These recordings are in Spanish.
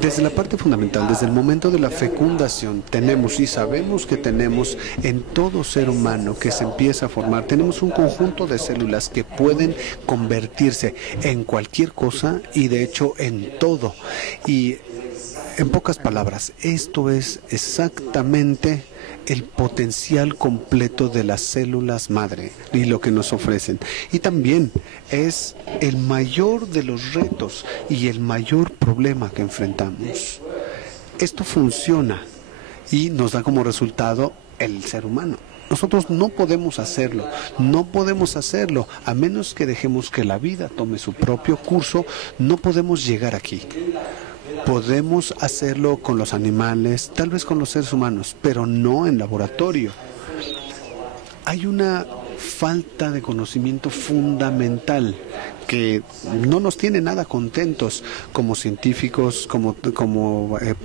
Desde la parte fundamental, desde el momento de la fecundación, tenemos y sabemos que tenemos en todo ser humano que se empieza a formar, tenemos un conjunto de células que pueden convertirse en cualquier cosa y de hecho en todo. Y en pocas palabras, esto es exactamente el potencial completo de las células madre y lo que nos ofrecen. Y también es el mayor de los retos y el mayor problema que enfrentamos. Esto funciona y nos da como resultado el ser humano. Nosotros no podemos hacerlo a menos que dejemos que la vida tome su propio curso. No podemos llegar aquí. Podemos hacerlo con los animales, tal vez con los seres humanos, pero no en laboratorio. Hay una falta de conocimiento fundamental que no nos tiene nada contentos como científicos, como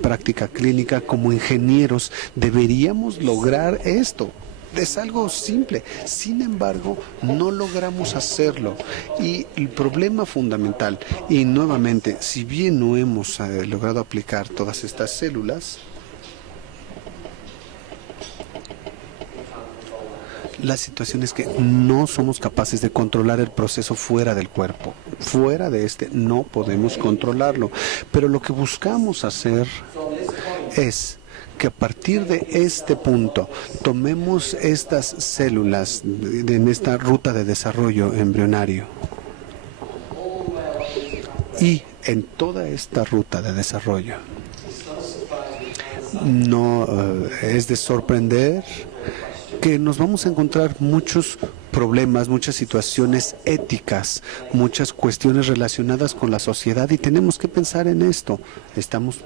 práctica clínica, como ingenieros. Deberíamos lograr esto. Es algo simple, sin embargo, no logramos hacerlo. Y el problema fundamental, y nuevamente, si bien no hemos logrado aplicar todas estas células, la situación es que no somos capaces de controlar el proceso fuera del cuerpo. Fuera de este no podemos controlarlo. Pero lo que buscamos hacer es que a partir de este punto tomemos estas células en esta ruta de desarrollo embrionario y en toda esta ruta de desarrollo no es de sorprender que nos vamos a encontrar muchos problemas, muchas situaciones éticas, muchas cuestiones relacionadas con la sociedad y tenemos que pensar en esto. ¿Estamos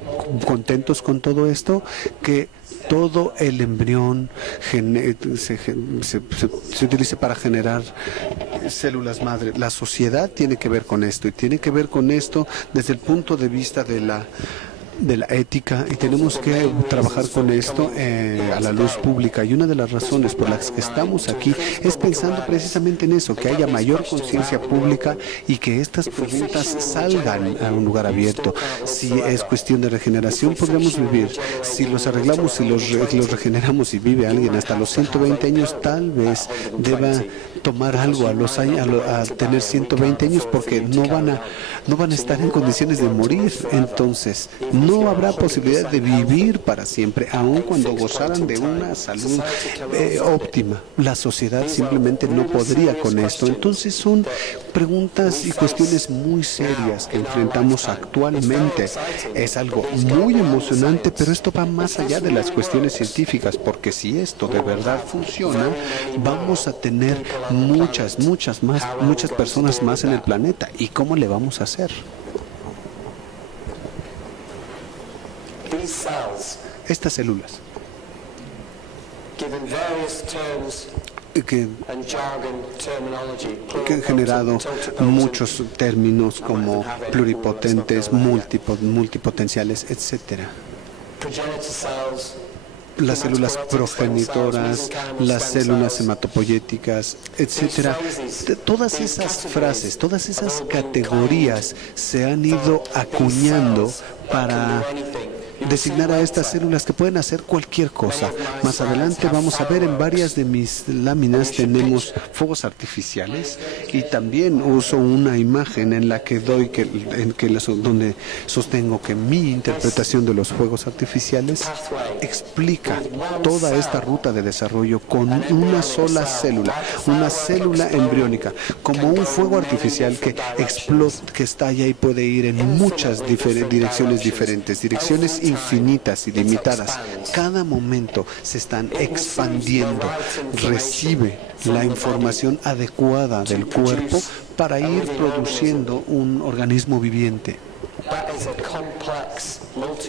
contentos con todo esto? Que todo el embrión se utilice para generar células madre. La sociedad tiene que ver con esto y tiene que ver con esto desde el punto de vista de la ética y tenemos que trabajar con esto a la luz pública y una de las razones por las que estamos aquí es pensando precisamente en eso, que haya mayor conciencia pública y que estas preguntas salgan a un lugar abierto. Si es cuestión de regeneración podríamos vivir, si los arreglamos, si los regeneramos y vive alguien hasta los 120 años, tal vez deba tomar algo a tener 120 años porque no van a estar en condiciones de morir. Entonces no habrá posibilidad de vivir para siempre, aun cuando gozaran de una salud óptima. La sociedad simplemente no podría con esto. Entonces son preguntas y cuestiones muy serias que enfrentamos actualmente. Es algo muy emocionante, pero esto va más allá de las cuestiones científicas, porque si esto de verdad funciona, vamos a tener muchas personas más en el planeta. ¿Y cómo le vamos a hacer? Estas células que han generado muchos términos como pluripotentes, multipotenciales, etcétera. Las células progenitoras, las células hematopoyéticas, etcétera. Todas esas frases, todas esas categorías se han ido acuñando para designar a estas células que pueden hacer cualquier cosa. Más adelante vamos a ver en varias de mis láminas tenemos fuegos artificiales y también uso una imagen en la que donde sostengo que mi interpretación de los fuegos artificiales explica toda esta ruta de desarrollo con una sola célula, una célula embriónica, como un fuego artificial que explota, que estalla y puede ir en muchas direcciones diferentes, direcciones infinitas y limitadas. Cada momento se están expandiendo. Recibe la información adecuada del cuerpo para ir produciendo un organismo viviente.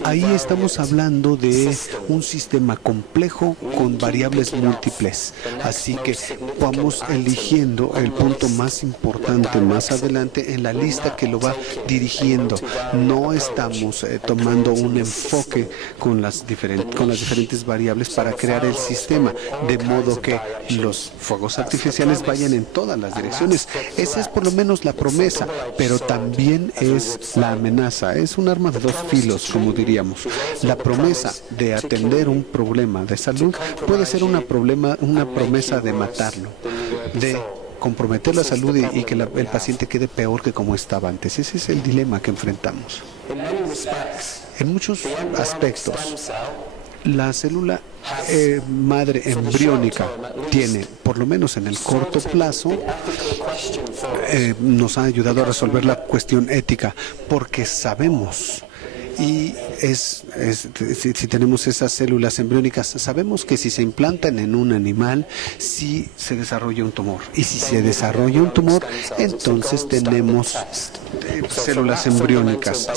Ahí estamos hablando de un sistema complejo con variables múltiples. Así que vamos eligiendo el punto más importante más adelante en la lista que lo va dirigiendo. No estamos tomando un enfoque con las diferentes variables para crear el sistema, de modo que los fuegos artificiales vayan en todas las direcciones. Esa es por lo menos la promesa, pero también es la amenaza. Es un arma de dos filos, como diríamos. La promesa de atender un problema de salud puede ser una promesa de matarlo, de comprometer la salud y que el paciente quede peor que como estaba antes. Ese es el dilema que enfrentamos. En muchos aspectos, la célula madre embriónica tiene, por lo menos en el corto plazo, nos ha ayudado a resolver la cuestión ética, porque sabemos, y si tenemos esas células embriónicas, sabemos que si se implantan en un animal, sí se desarrolla un tumor. Y si se desarrolla un tumor, entonces tenemos células embriónicas.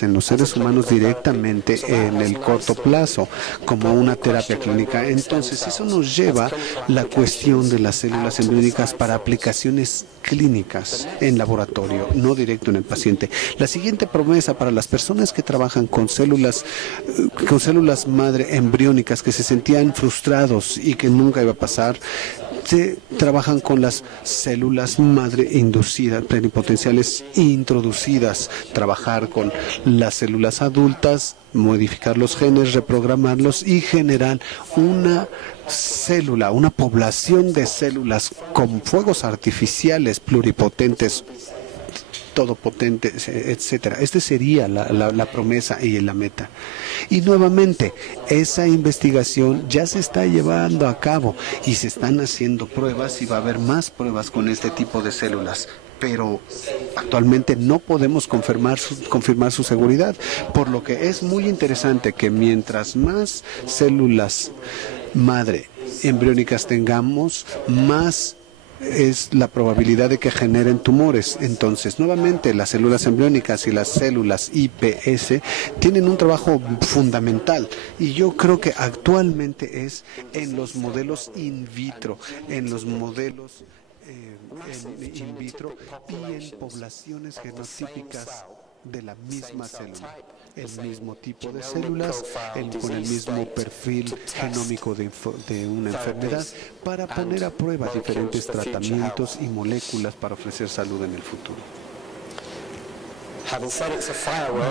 En los seres humanos directamente en el corto plazo, como una terapia clínica. Entonces, eso nos lleva la cuestión de las células embriónicas para aplicaciones clínicas en laboratorio, no directo en el paciente. La siguiente promesa para las personas que trabajan con células madre embriónicas, que se sentían frustrados y que nunca iba a pasar, se trabajan con las células madre inducidas, plenipotenciales introducidas, trabajar con las células adultas, modificar los genes, reprogramarlos y generar una célula, una población de células con fuegos artificiales pluripotentes, todopotentes, etcétera. Esta sería la promesa y la meta. Y nuevamente, esa investigación ya se está llevando a cabo y se están haciendo pruebas y va a haber más pruebas con este tipo de células. Pero actualmente no podemos confirmar su seguridad, por lo que es muy interesante que mientras más células madre embriónicas tengamos, más es la probabilidad de que generen tumores. Entonces, nuevamente, las células embriónicas y las células iPS tienen un trabajo fundamental, y yo creo que actualmente es en los modelos in vitro, en los modelos in vitro y en poblaciones genotípicas de la misma célula, el mismo tipo de células, con el mismo perfil genómico de una enfermedad, para poner a prueba diferentes tratamientos y moléculas para ofrecer salud en el futuro.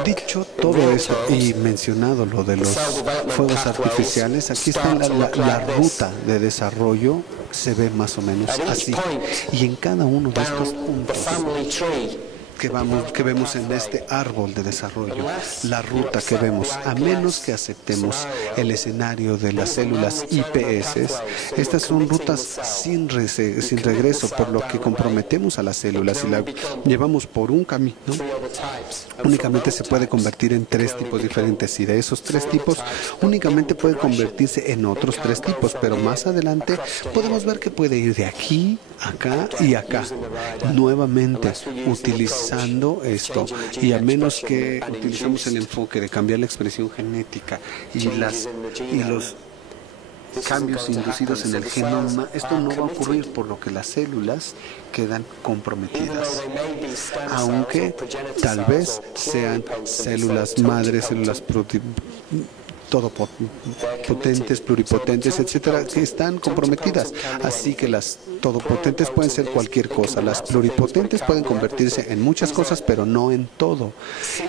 Dicho todo eso y mencionado lo de los fuegos artificiales, aquí está la ruta de desarrollo, se ve más o menos así. Y en cada uno de estos puntos que vemos en este árbol de desarrollo, la ruta que vemos, a menos que aceptemos el escenario de las células IPS, estas son rutas sin regreso, por lo que comprometemos a las células y la llevamos por un camino. Únicamente se puede convertir en 3 tipos diferentes, y de esos 3 tipos únicamente puede convertirse en otros 3 tipos, pero más adelante podemos ver que puede ir de aquí, acá y acá, nuevamente utilizando esto, y a menos que utilicemos el enfoque de cambiar la expresión genética y los cambios inducidos en el genoma, esto no va a ocurrir, por lo que las células quedan comprometidas, aunque tal vez sean células madre, células todopotentes, pluripotentes, etcétera, que están comprometidas. Así que las todopotentes pueden ser cualquier cosa, las pluripotentes pueden convertirse en muchas cosas, pero no en todo.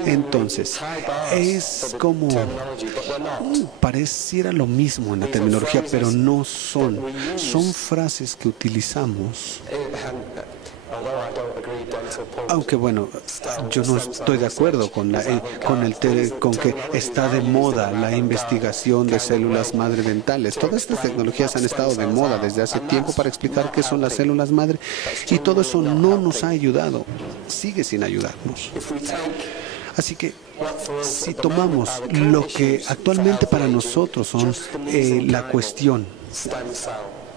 Entonces, es como pareciera lo mismo en la terminología, pero no son frases que utilizamos. Aunque bueno, yo no estoy de acuerdo con que está de moda la investigación de células madre dentales. Todas estas tecnologías han estado de moda desde hace tiempo para explicar qué son las células madre, y todo eso no nos ha ayudado, sigue sin ayudarnos. Así que si tomamos lo que actualmente para nosotros son la cuestión,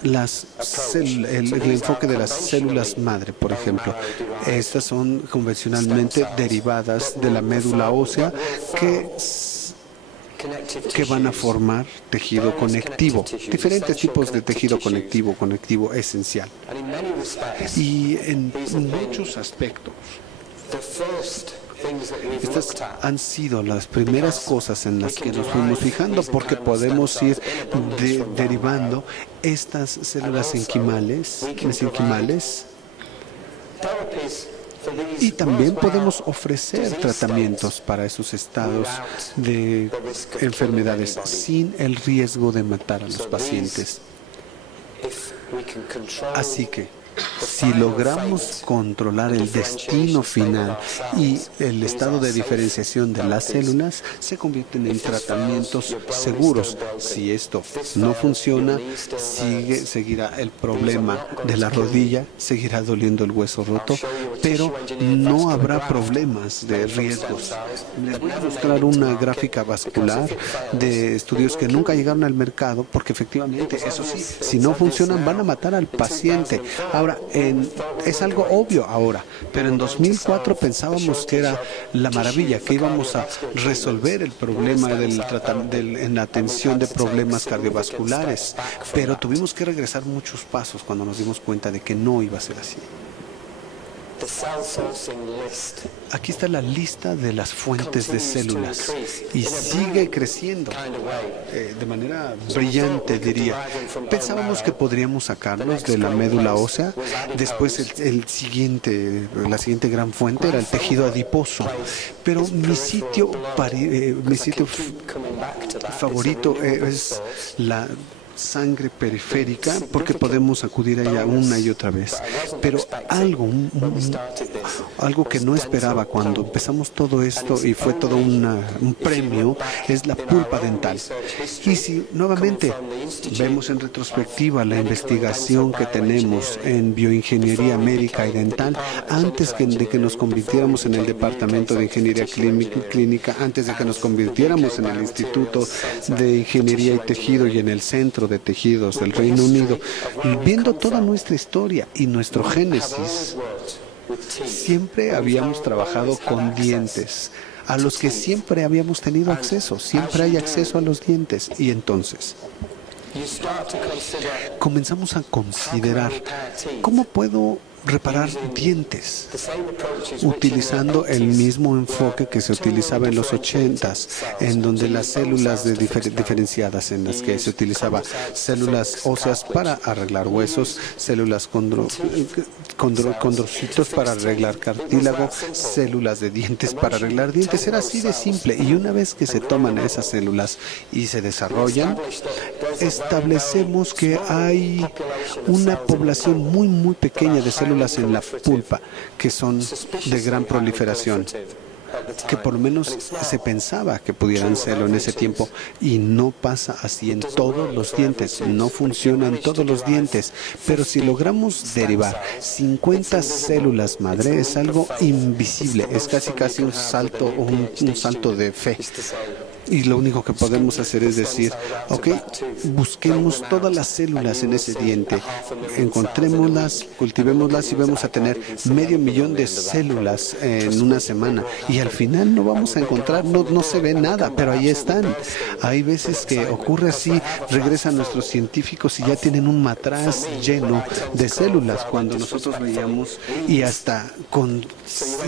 el enfoque de las células madre, por ejemplo, estas son convencionalmente derivadas de la médula ósea que van a formar tejido conectivo, diferentes tipos de tejido conectivo esencial. Y en muchos aspectos, Estas han sido las primeras cosas en las que nos fuimos fijando, porque podemos ir derivando estas células mesenquimales. Y también podemos ofrecer tratamientos para esos estados de enfermedades sin el riesgo de matar a los pacientes. Así que, si logramos controlar el destino final y el estado de diferenciación de las células, se convierten en tratamientos seguros. Si esto no funciona, seguirá el problema de la rodilla, seguirá doliendo el hueso roto, pero no habrá problemas de riesgos. Les voy a mostrar una gráfica vascular de estudios que nunca llegaron al mercado, porque efectivamente, eso sí, si no funcionan, van a matar al paciente. Ahora, es algo obvio ahora, pero en 2004 pensábamos que era la maravilla, que íbamos a resolver el problema en la atención de problemas cardiovasculares, pero tuvimos que regresar muchos pasos cuando nos dimos cuenta de que no iba a ser así. Aquí está la lista de las fuentes de células y sigue creciendo de manera brillante, diría. Pensábamos que podríamos sacarlos de la médula ósea. Después la siguiente gran fuente era el tejido adiposo. Pero mi sitio favorito es la sangre periférica, porque podemos acudir a ella una y otra vez. Pero algo que no esperaba cuando empezamos todo esto, y fue todo un premio, es la pulpa dental. Y si nuevamente vemos en retrospectiva la investigación que tenemos en bioingeniería médica y dental, antes de que nos convirtiéramos en el departamento de ingeniería clínica, antes de que nos convirtiéramos en el Instituto de Ingeniería y Tejido y en el Centro de Tejidos del Reino Unido, viendo toda nuestra historia y nuestro génesis, siempre habíamos trabajado con dientes, a los que siempre habíamos tenido acceso, siempre hay acceso a los dientes. Y entonces comenzamos a considerar, ¿cómo puedo reparar dientes? Utilizando el mismo enfoque que se utilizaba en los 80s, en donde las células diferenciadas, en las que se utilizaba células óseas para arreglar huesos, células condrocitos para arreglar cartílago, células de dientes para arreglar dientes. Era así de simple. Y una vez que se toman esas células y se desarrollan, establecemos que hay una población muy, muy pequeña de células en la pulpa que son de gran proliferación, que por lo menos se pensaba que pudieran serlo en ese tiempo, y no pasa así en todos los dientes, no funcionan todos los dientes. Pero si logramos derivar 50 células madre, es algo invisible, es casi un salto de fe. Y lo único que podemos hacer es decir, ok, busquemos todas las células en ese diente, encontrémoslas, cultivémoslas y vamos a tener 500,000 de células en una semana. Y al final no vamos a encontrar, no se ve nada, pero ahí están. Hay veces que ocurre así, regresan nuestros científicos y ya tienen un matraz lleno de células, cuando nosotros veíamos, y hasta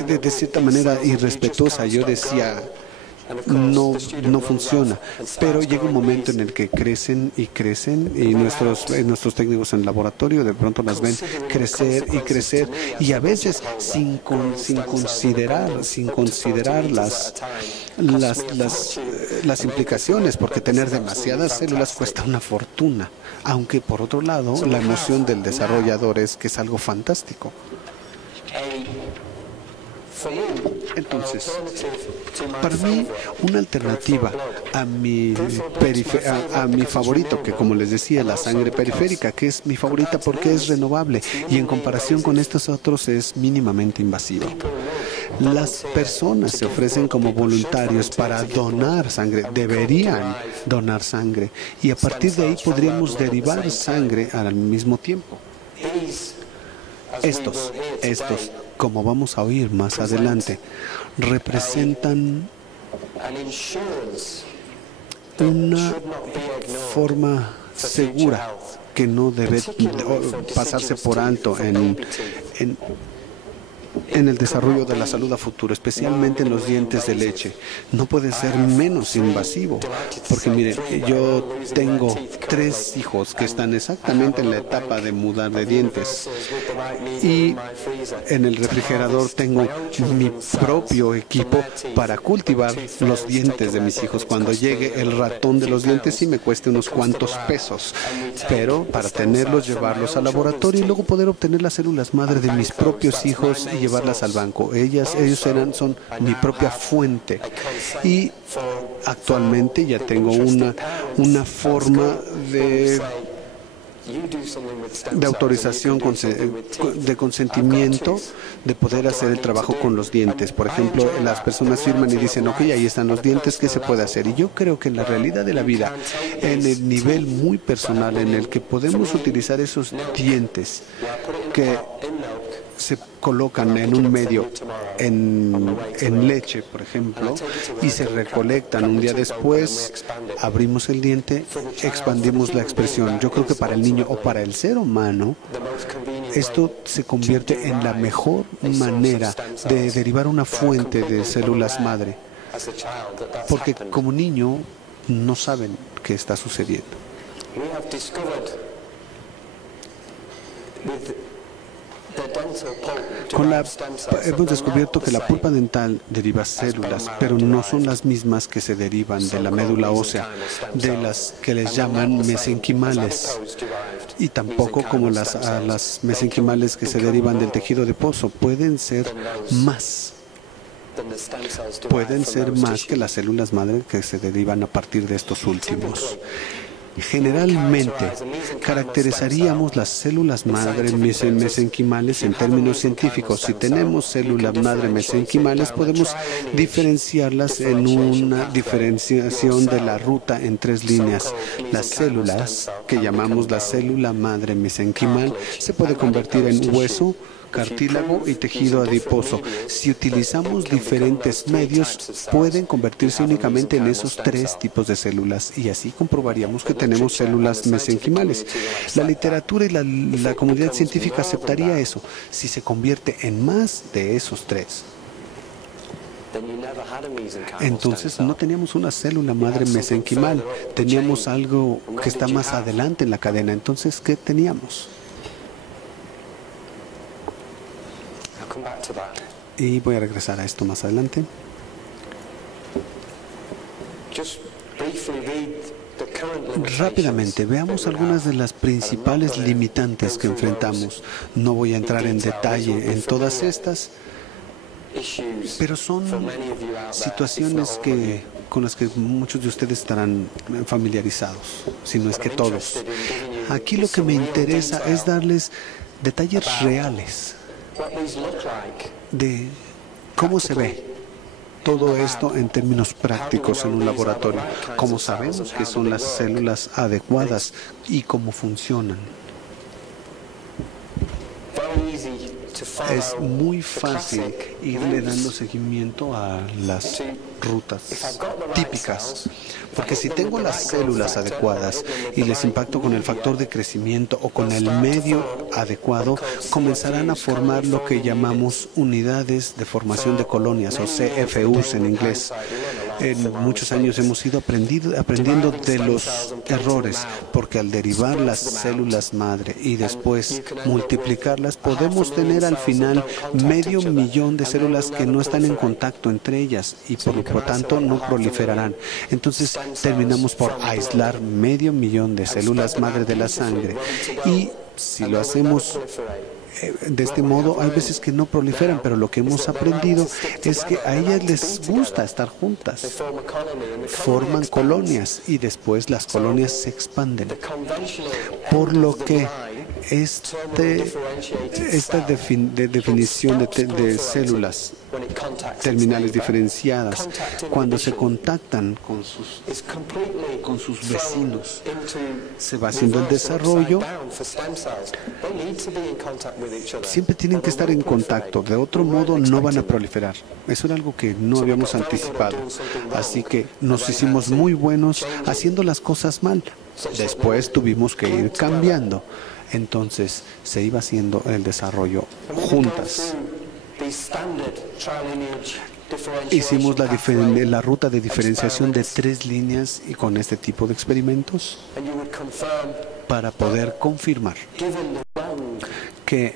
de cierta manera irrespetuosa, yo decía, no funciona. Pero llega un momento en el que crecen y nuestros técnicos en el laboratorio de pronto las ven crecer y crecer, y a veces sin considerar las implicaciones, porque tener demasiadas células cuesta una fortuna, aunque por otro lado la emoción del desarrollador es que es algo fantástico. Entonces, para mí, una alternativa a mi favorito, que como les decía, la sangre periférica, que es mi favorita porque es renovable y en comparación con estos otros es mínimamente invasiva. Las personas se ofrecen como voluntarios para donar sangre, deberían donar sangre, y a partir de ahí podríamos derivar sangre al mismo tiempo. Estos, como vamos a oír más adelante, representan una forma segura que no debe pasarse por alto en el desarrollo de la salud a futuro, especialmente en los dientes de leche. No puede ser menos invasivo, porque miren, yo tengo 3 hijos que están exactamente en la etapa de mudar de dientes y en el refrigerador tengo mi propio equipo para cultivar los dientes de mis hijos. Cuando llegue el ratón de los dientes sí me cueste unos cuantos pesos, pero para tenerlos, llevarlos al laboratorio y luego poder obtener las células madre de mis propios hijos y llevarlas al banco. Ellos son mi propia fuente. Y actualmente ya tengo una forma de autorización, de consentimiento de poder hacer el trabajo con los dientes. Por ejemplo, las personas firman y dicen, ok, ahí están los dientes, ¿qué se puede hacer? Y yo creo que en la realidad de la vida, en el nivel muy personal en el que podemos utilizar esos dientes que se colocan en un medio, en leche, por ejemplo, y se recolectan un día después, abrimos el diente, expandimos la expresión. Yo creo que para el niño o para el ser humano, esto se convierte en la mejor manera de derivar una fuente de células madre, porque como niño no saben qué está sucediendo. Hemos descubierto que la pulpa dental deriva células, pero no son las mismas que se derivan de la médula ósea, de las que les llaman mesenquimales, y tampoco como las mesenquimales que se derivan del tejido adiposo. Pueden ser más que las células madre que se derivan a partir de estos últimos. Generalmente, caracterizaríamos las células madre mesenquimales en términos científicos. Si tenemos células madre mesenquimales, podemos diferenciarlas en una diferenciación de la ruta en 3 líneas. Las células, que llamamos la célula madre mesenquimal, se puede convertir en hueso, cartílago y tejido adiposo. Si utilizamos diferentes medios, pueden convertirse únicamente en esos 3 tipos de células, y así comprobaríamos que tenemos células mesenquimales. La literatura y la comunidad científica aceptaría eso si se convierte en más de esos 3. Entonces no teníamos una célula madre mesenquimal, teníamos algo que está más adelante en la cadena. Entonces, ¿qué teníamos? Y voy a regresar a esto más adelante. Rápidamente, veamos algunas de las principales limitantes que enfrentamos. No voy a entrar en detalle en todas estas, pero son situaciones con las que muchos de ustedes estarán familiarizados, si no es que todos. Aquí lo que me interesa es darles detalles reales de cómo se ve todo esto en términos prácticos en un laboratorio, cómo sabemos que son las células adecuadas y cómo funcionan. Es muy fácil irle dando seguimiento a las rutas típicas, porque si tengo las células adecuadas y les impacto con el factor de crecimiento o con el medio adecuado, comenzarán a formar lo que llamamos unidades de formación de colonias, o CFUs en inglés. En muchos años hemos ido aprendiendo de los errores, porque al derivar las células madre y después multiplicarlas, podemos tener al final 500,000 de células que no están en contacto entre ellas y por lo tanto no proliferarán. Entonces terminamos por aislar 500,000 de células madre de la sangre, y si lo hacemos de este modo, hay veces que no proliferan, pero lo que hemos aprendido es que a ellas les gusta estar juntas. Forman colonias y después las colonias se expanden. Por lo que esta definición de células terminales diferenciadas, cuando se contactan con sus vecinos, se va haciendo el desarrollo. Siempre tienen que estar en contacto, de otro modo no van a proliferar. Eso era algo que no habíamos anticipado. Así que nos hicimos muy buenos haciendo las cosas mal. Después tuvimos que ir cambiando. Entonces se iba haciendo el desarrollo juntas. Hicimos la ruta de diferenciación de 3 líneas y con este tipo de experimentos para poder confirmar que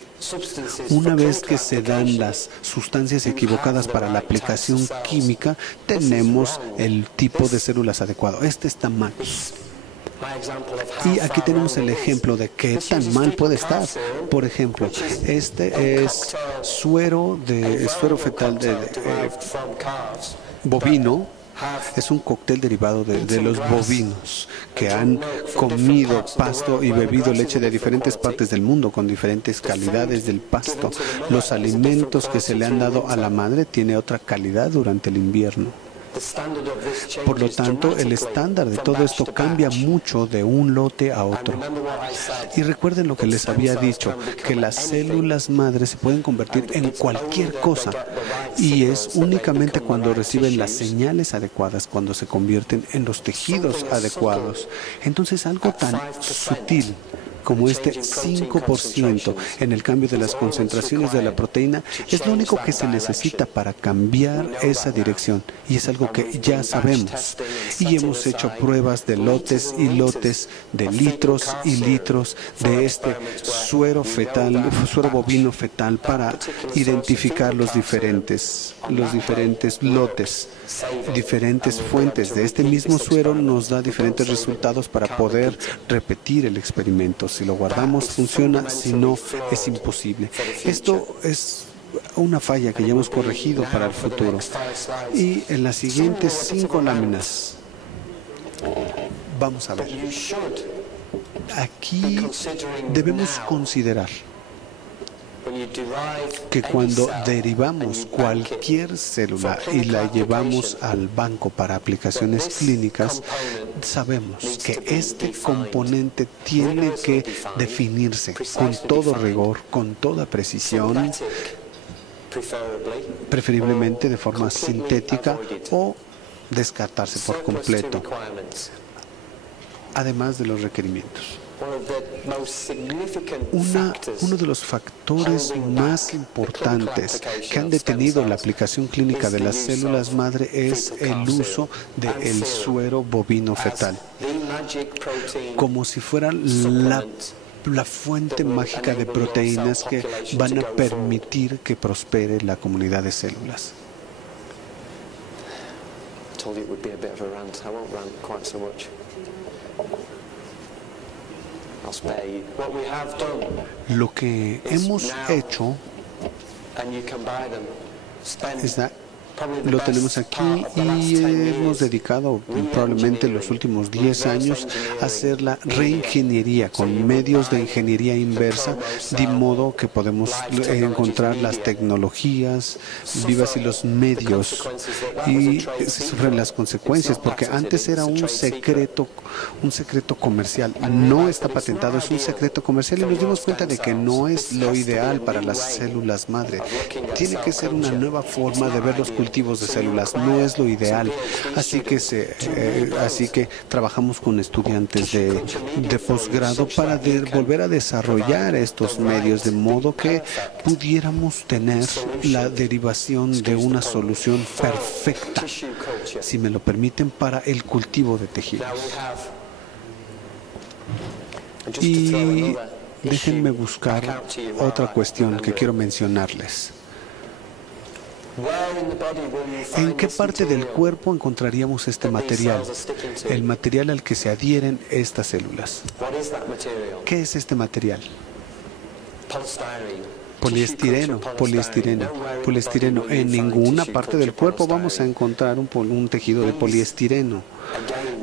una vez que se dan las sustancias equivocadas para la aplicación química, tenemos el tipo de células adecuado. Este está mal. Y aquí tenemos el ejemplo de qué tan mal puede estar. Por ejemplo, este es suero fetal de bovino. Es un cóctel derivado de los bovinos que han comido pasto y bebido leche de diferentes partes del mundo con diferentes calidades del pasto. Los alimentos que se le han dado a la madre tienen otra calidad durante el invierno. Por lo tanto, el estándar de todo esto cambia mucho de un lote a otro. Y recuerden lo que les había dicho, que las células madres se pueden convertir en cualquier cosa. Y es únicamente cuando reciben las señales adecuadas, cuando se convierten en los tejidos adecuados. Entonces, algo tan sutil como este 5% en el cambio de las concentraciones de la proteína es lo único que se necesita para cambiar esa dirección, y es algo que ya sabemos, y hemos hecho pruebas de lotes y lotes, de litros y litros de este suero bovino fetal para identificar los diferentes lotes. Diferentes fuentes de este mismo suero nos da diferentes resultados para poder repetir el experimento. Si lo guardamos, funciona; si no, es imposible. Esto es una falla que ya hemos corregido para el futuro. Y en las siguientes 5 láminas vamos a ver. Aquí debemos considerar que cuando derivamos cualquier célula y la llevamos al banco para aplicaciones clínicas, sabemos que este componente tiene que definirse con todo rigor, con toda precisión, preferiblemente de forma sintética, o descartarse por completo, además de los requerimientos. Uno de los factores más importantes que han detenido la aplicación clínica de las células madre es el uso del suero bovino fetal, como si fuera la fuente mágica de proteínas que van a permitir que prospere la comunidad de células. Lo que hemos hecho lo tenemos aquí, y hemos dedicado probablemente los últimos 10 años a hacer la reingeniería con medios de ingeniería inversa, de modo que podemos encontrar las tecnologías vivas y los medios, y se sufren las consecuencias, porque antes era un secreto comercial. No está patentado, es un secreto comercial, y nos dimos cuenta de que no es lo ideal para las células madre. Tiene que ser una nueva forma de ver los cultivos de células, no es lo ideal. Así que trabajamos con estudiantes de posgrado para volver a desarrollar estos medios, de modo que pudiéramos tener la derivación de una solución perfecta, si me lo permiten, para el cultivo de tejidos. Y déjenme buscar otra cuestión que quiero mencionarles. ¿En qué parte del cuerpo encontraríamos este material? El material al que se adhieren estas células. ¿Qué es este material? Poliestireno. En ninguna parte del cuerpo vamos a encontrar un tejido de poliestireno.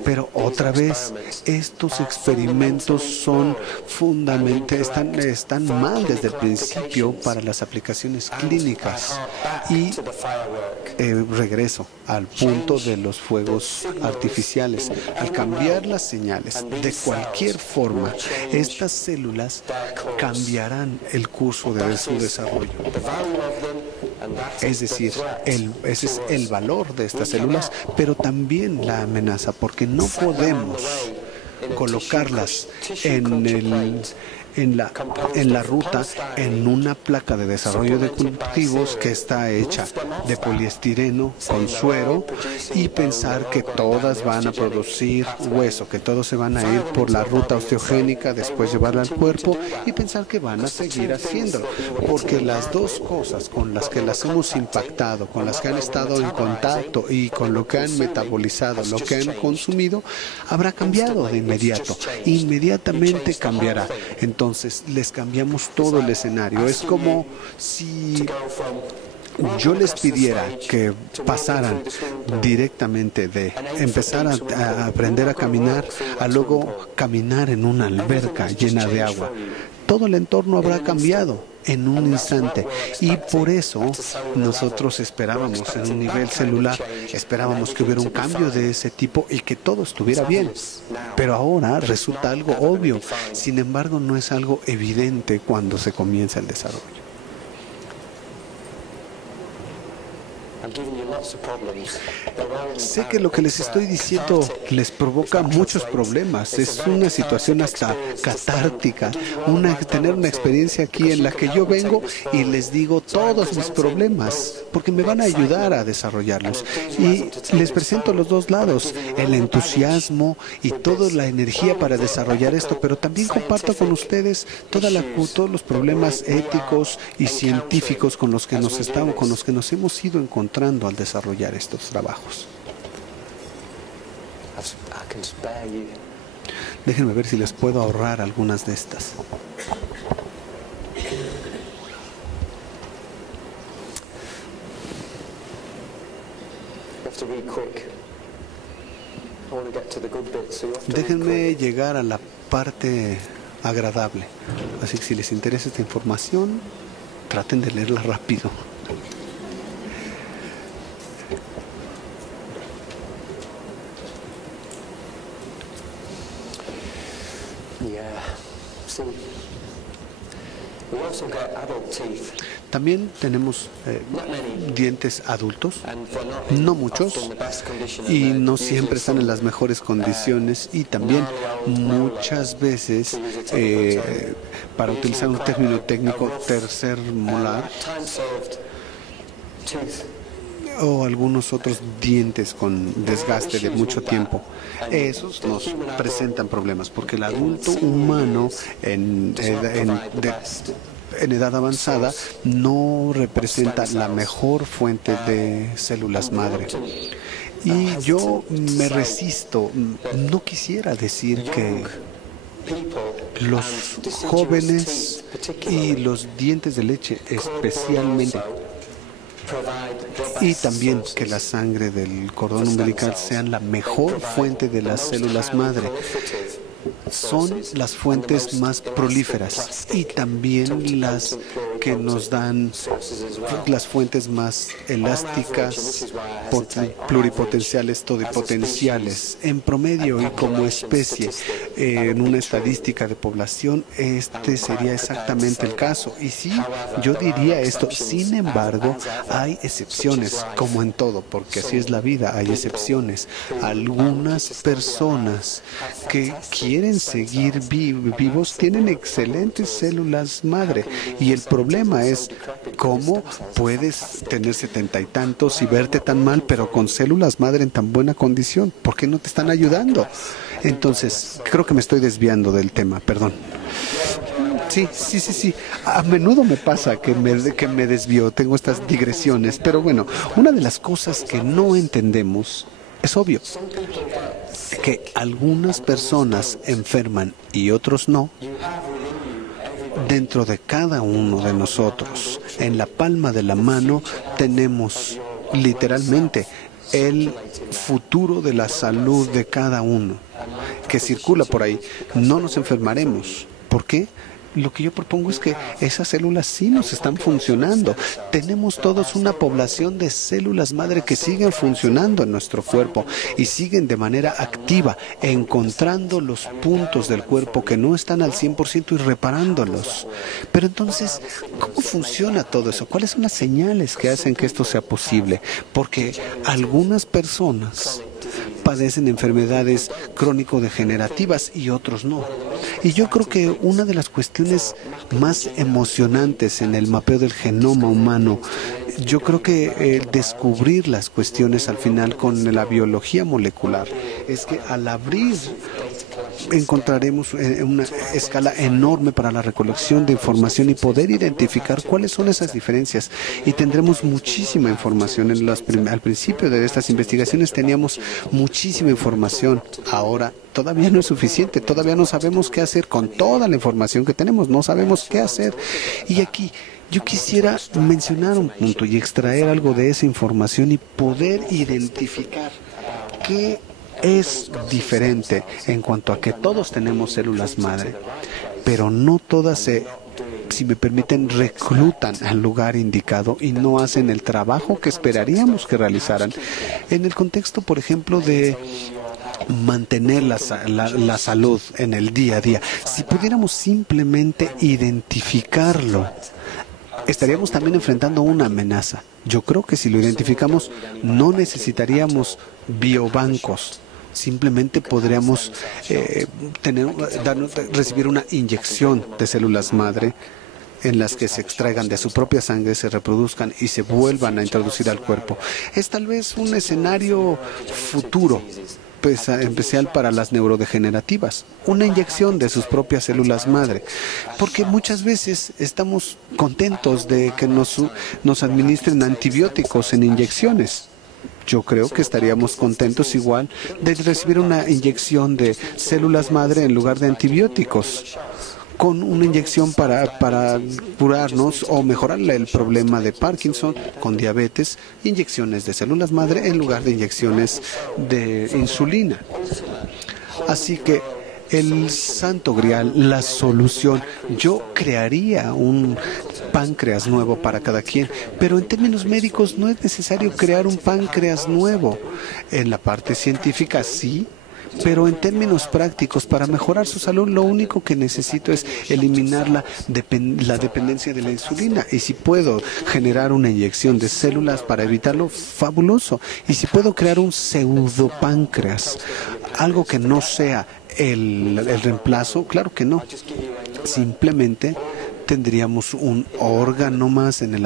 Pero otra vez, estos experimentos son están mal desde el principio para las aplicaciones clínicas. Y regreso al punto de los fuegos artificiales. Al cambiar las señales de cualquier forma, estas células cambiarán el curso de su desarrollo. Es decir, ese es el valor de estas células, pero también la amenaza, porque no podemos colocarlas en la ruta en una placa de desarrollo de cultivos que está hecha de poliestireno con suero y pensar que todas van a producir hueso, que todos se van a ir por la ruta osteogénica, después llevarla al cuerpo y pensar que van a seguir haciéndolo. Porque las dos cosas con las que las hemos impactado, con las que han estado en contacto y con lo que han metabolizado, lo que han consumido, habrá cambiado de inmediato. Inmediatamente cambiará. Entonces les cambiamos todo el escenario. Es como si yo les pidiera que pasaran directamente de empezar a aprender a caminar a luego caminar en una alberca llena de agua. Todo el entorno habrá cambiado en un instante y por eso nosotros esperábamos en un nivel celular, esperábamos que hubiera un cambio de ese tipo y que todo estuviera bien. Pero ahora resulta algo obvio, sin embargo no es algo evidente cuando se comienza el desarrollo. Sé que lo que les estoy diciendo les provoca muchos problemas. Es una situación hasta catártica, tener una experiencia aquí en la que yo vengo y les digo todos mis problemas, porque me van a ayudar a desarrollarlos. Y les presento los dos lados, el entusiasmo y toda la energía para desarrollar esto, pero también comparto con ustedes todos los problemas éticos y científicos con los que nos hemos ido encontrando al desarrollar estos trabajos. Déjenme ver si les puedo ahorrar algunas de estas. Déjenme llegar a la parte agradable. Así que si les interesa esta información, traten de leerla rápido. También tenemos dientes adultos, no muchos, y no siempre están en las mejores condiciones, y también muchas veces, para utilizar un término técnico, tercer molar, o algunos otros dientes con desgaste de mucho tiempo. Esos nos presentan problemas porque el adulto humano en edad avanzada no representa la mejor fuente de células madre. Y yo me resisto, no quisiera decir que los jóvenes y los dientes de leche especialmente, y también que la sangre del cordón umbilical sean la mejor fuente de las células madre. Son las fuentes más prolíferas y también las que nos dan las fuentes más elásticas, pluripotenciales, todipotenciales. En promedio y como especie, en una estadística de población, este sería exactamente el caso. Y sí, yo diría esto. Sin embargo, hay excepciones, como en todo, porque así es la vida, hay excepciones. Algunas personas que quieren seguir vivos tienen excelentes células madre y el problema es cómo puedes tener 70 y tantos y verte tan mal pero con células madre en tan buena condición. ¿Por qué no te están ayudando? Entonces, creo que me estoy desviando del tema, perdón. Sí. A menudo me pasa que me desvío, tengo estas digresiones, pero bueno, una de las cosas que no entendemos es obvio, que algunas personas enferman y otros no. Dentro de cada uno de nosotros, en la palma de la mano, tenemos literalmente el futuro de la salud de cada uno que circula por ahí. No nos enfermaremos. ¿Por qué? Lo que yo propongo es que esas células sí nos están funcionando. Tenemos todos una población de células madre que siguen funcionando en nuestro cuerpo y siguen de manera activa, encontrando los puntos del cuerpo que no están al 100% y reparándolos. Pero entonces, ¿cómo funciona todo eso? ¿Cuáles son las señales que hacen que esto sea posible? Porque algunas personas padecen enfermedades crónico-degenerativas y otros no. Y yo creo que una de las cuestiones más emocionantes en el mapeo del genoma humano, yo creo que descubrir las cuestiones al final con la biología molecular, es que al abrir encontraremos una escala enorme para la recolección de información y poder identificar cuáles son esas diferencias. Y tendremos muchísima información. Al principio de estas investigaciones teníamos muchísima información. Ahora todavía no es suficiente. Todavía no sabemos qué hacer con toda la información que tenemos. No sabemos qué hacer. Y aquí yo quisiera mencionar un punto y extraer algo de esa información y poder identificar qué es diferente en cuanto a que todos tenemos células madre, pero no todas si me permiten, reclutan al lugar indicado y no hacen el trabajo que esperaríamos que realizaran. En el contexto, por ejemplo, de mantener la salud en el día a día, si pudiéramos simplemente identificarlo, estaríamos también enfrentando una amenaza. Yo creo que si lo identificamos, no necesitaríamos biobancos. Simplemente podríamos recibir una inyección de células madre en las que se extraigan de su propia sangre, se reproduzcan y se vuelvan a introducir al cuerpo. Es tal vez un escenario futuro, pues, en especial para las neurodegenerativas, una inyección de sus propias células madre, porque muchas veces estamos contentos de que nos administren antibióticos en inyecciones. Yo creo que estaríamos contentos igual de recibir una inyección de células madre en lugar de antibióticos, con una inyección para curarnos o mejorar el problema de Parkinson, con diabetes, inyecciones de células madre en lugar de inyecciones de insulina. Así que el santo grial, la solución, yo crearía un páncreas nuevo para cada quien, pero en términos médicos no es necesario crear un páncreas nuevo. En la parte científica sí, pero en términos prácticos, para mejorar su salud, lo único que necesito es eliminar la dependencia de la insulina. Y si puedo generar una inyección de células para evitarlo, fabuloso. Y si puedo crear un pseudopáncreas, algo que no sea el reemplazo, claro que no. Simplemente tendríamos un órgano más en el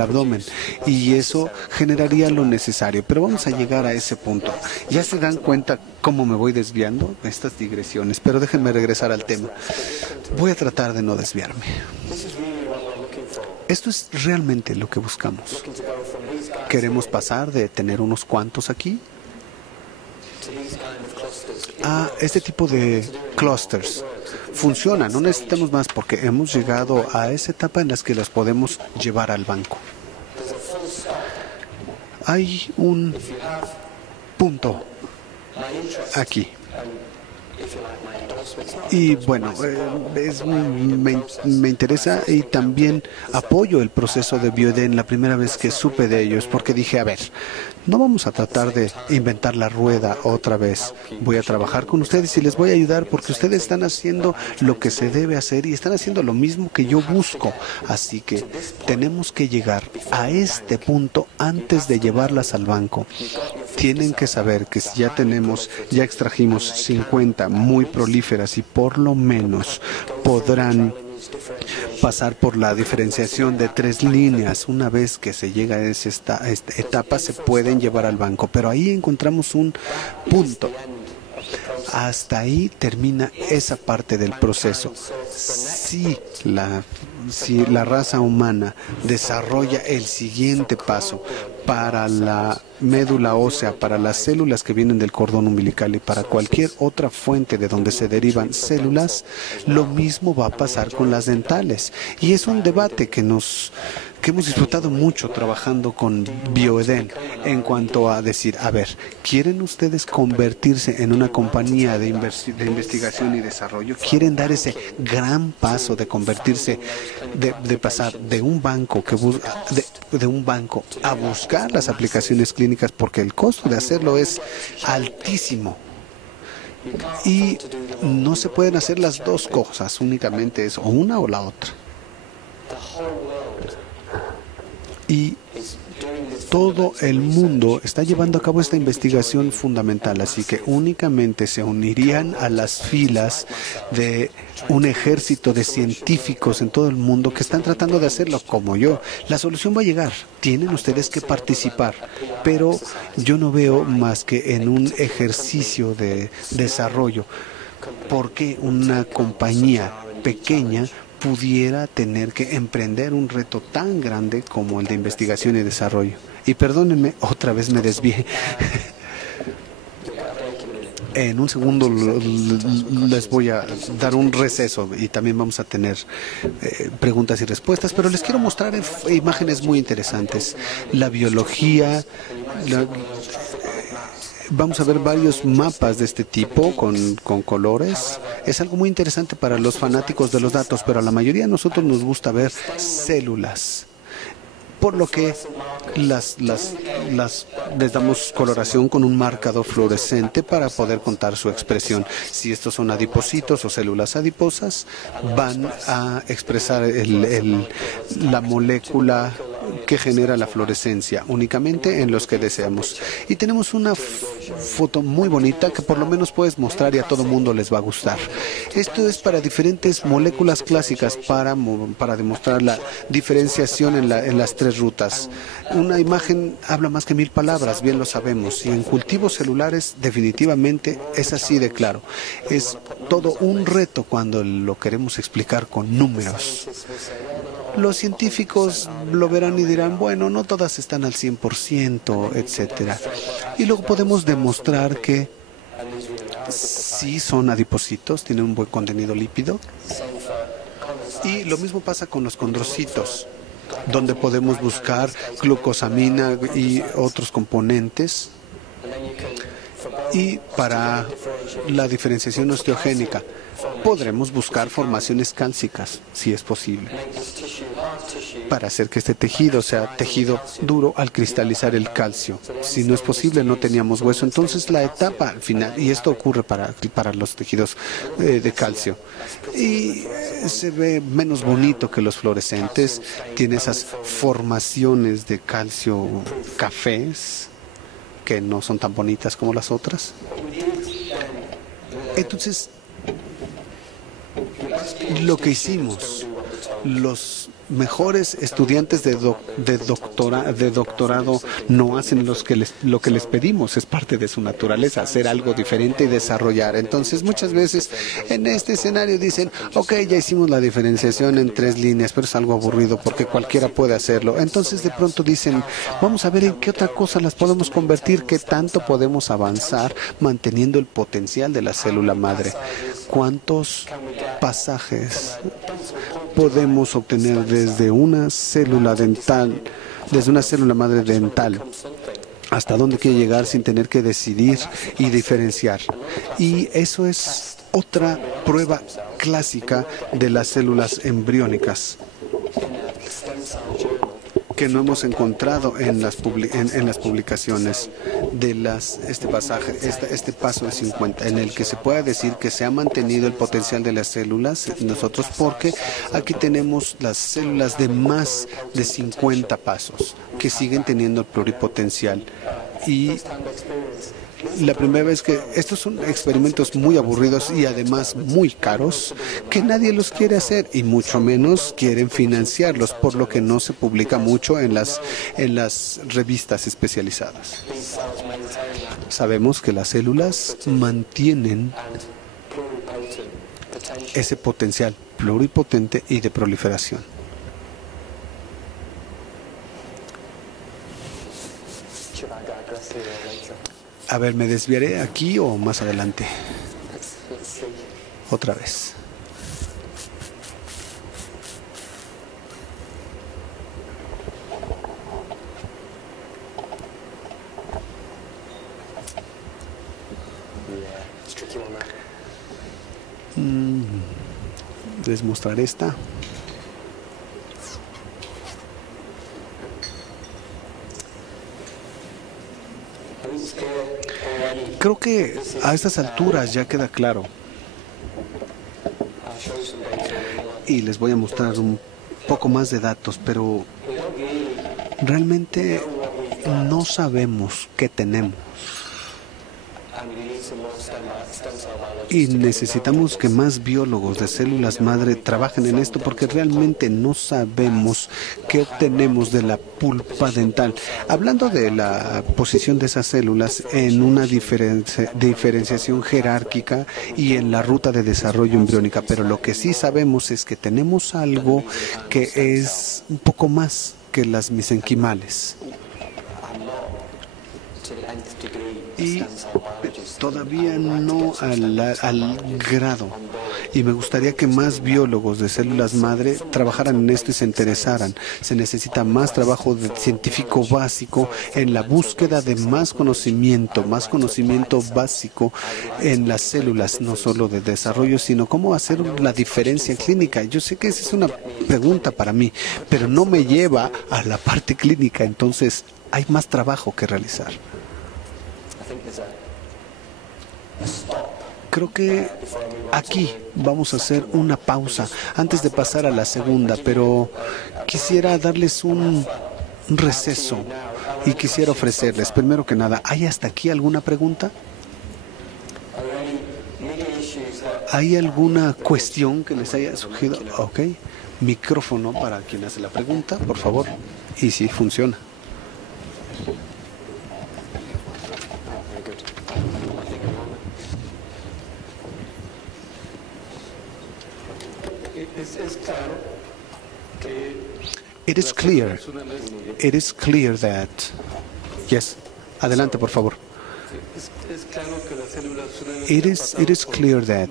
abdomen y eso generaría lo necesario, pero vamos a llegar a ese punto. Ya se dan cuenta cómo me voy desviando estas digresiones, pero déjenme regresar al tema. Voy a tratar de no desviarme. Esto es realmente lo que buscamos. Queremos pasar de tener unos cuantos aquí a este tipo de clusters. Funciona, no necesitamos más porque hemos llegado a esa etapa en la que las podemos llevar al banco. Hay un punto aquí. Y bueno, me interesa y también apoyo el proceso de Bioeden la primera vez que supe de ellos, porque dije, a ver, no vamos a tratar de inventar la rueda otra vez. Voy a trabajar con ustedes y les voy a ayudar porque ustedes están haciendo lo que se debe hacer y están haciendo lo mismo que yo busco. Así que tenemos que llegar a este punto antes de llevarlas al banco. Tienen que saber que si ya extrajimos 50 muy prolíferas y por lo menos podrán pasar por la diferenciación de 3 líneas. Una vez que se llega a esta etapa se pueden llevar al banco, pero ahí encontramos un punto. Hasta ahí termina esa parte del proceso. Si la raza humana desarrolla el siguiente paso para la médula ósea, para las células que vienen del cordón umbilical y para cualquier otra fuente de donde se derivan células, lo mismo va a pasar con las dentales. Y es un debate que hemos disfrutado mucho trabajando con Bioeden en cuanto a decir, a ver, ¿quieren ustedes convertirse en una compañía de investigación y desarrollo? ¿Quieren dar ese gran paso de convertirse, de pasar de un banco de un banco a buscar las aplicaciones clínicas, porque el costo de hacerlo es altísimo? Y no se pueden hacer las dos cosas, únicamente es o una o la otra. Y todo el mundo está llevando a cabo esta investigación fundamental, así que únicamente se unirían a las filas de un ejército de científicos en todo el mundo que están tratando de hacerlo como yo. La solución va a llegar, tienen ustedes que participar, pero yo no veo más que en un ejercicio de desarrollo. ¿Por qué una compañía pequeña pudiera tener que emprender un reto tan grande como el de investigación y desarrollo? Y perdónenme, otra vez me desvié. En un segundo les voy a dar un receso y también vamos a tener preguntas y respuestas, pero les quiero mostrar imágenes muy interesantes. La biología, vamos a ver varios mapas de este tipo con colores. Es algo muy interesante para los fanáticos de los datos, pero a la mayoría de nosotros nos gusta ver células. Por lo que les damos coloración con un marcador fluorescente para poder contar su expresión. Si estos son adipocitos o células adiposas, van a expresar la molécula que genera la fluorescencia, únicamente en los que deseamos. Y tenemos una foto muy bonita que por lo menos puedes mostrar y a todo mundo les va a gustar. Esto es para diferentes moléculas clásicas para demostrar la diferenciación en las tres rutas. Una imagen habla más que 1000 palabras, bien lo sabemos, y en cultivos celulares definitivamente es así de claro. Es todo un reto cuando lo queremos explicar con números. Los científicos lo verán y dirán, bueno, no todas están al 100%, etcétera. Y luego podemos demostrar que sí son adipocitos, tienen un buen contenido lípido. Y lo mismo pasa con los condrocitos, donde podemos buscar glucosamina y otros componentes. Y para la diferenciación osteogénica, podremos buscar formaciones cálcicas, si es posible, para hacer que este tejido sea tejido duro al cristalizar el calcio. Si no es posible, no teníamos hueso. Entonces, la etapa al final, y esto ocurre para los tejidos de calcio, y se ve menos bonito que los fluorescentes, tiene esas formaciones de calcio cafés, que no son tan bonitas como las otras. Entonces, lo que hicimos, los mejores estudiantes de doctorado no hacen lo que les pedimos, es parte de su naturaleza, hacer algo diferente y desarrollar. Entonces, muchas veces en este escenario dicen, ok, ya hicimos la diferenciación en 3 líneas, pero es algo aburrido porque cualquiera puede hacerlo. Entonces, de pronto dicen, vamos a ver en qué otra cosa las podemos convertir, qué tanto podemos avanzar manteniendo el potencial de la célula madre. ¿Cuántos pasajes podemos obtener desde una célula dental, desde una célula madre dental, hasta dónde quiere llegar sin tener que decidir y diferenciar? Y eso es otra prueba clásica de las células embriónicas que no hemos encontrado en las publicaciones de este pasaje, este paso de 50, en el que se pueda decir que se ha mantenido el potencial de las células nosotros, porque aquí tenemos las células de más de 50 pasos que siguen teniendo el pluripotencial. Y la primera vez que estos son experimentos muy aburridos y además muy caros, que nadie los quiere hacer y mucho menos quieren financiarlos, por lo que no se publica mucho en las revistas especializadas. Sabemos que las células mantienen ese potencial pluripotente y de proliferación. A ver, ¿me desviaré aquí o más adelante? Otra vez. Les mostraré esta. Creo que a estas alturas ya queda claro. Y les voy a mostrar un poco más de datos, pero Realmente no sabemos qué tenemos. Y necesitamos que más biólogos de células madre trabajen en esto porque realmente no sabemos qué obtenemos de la pulpa dental. Hablando de la posición de esas células en una diferenciación jerárquica y en la ruta de desarrollo embriónica, pero lo que sí sabemos es que tenemos algo que es un poco más que las mesenquimales. Y todavía no al grado. Y me gustaría que más biólogos de células madre trabajaran en esto y se interesaran. Se necesita más trabajo científico básico en la búsqueda de más conocimiento básico en las células, no solo de desarrollo, sino cómo hacer la diferencia clínica. Yo sé que esa es una pregunta para mí, pero no me lleva a la parte clínica, entonces hay más trabajo que realizar. Creo que aquí vamos a hacer una pausa antes de pasar a la segunda, pero quisiera darles un receso y quisiera ofrecerles, primero que nada, ¿hay hasta aquí alguna pregunta? ¿Hay alguna cuestión que les haya surgido? Ok, micrófono para quien hace la pregunta, por favor, y si funciona. It is clear that, yes, adelante por favor. It is clear that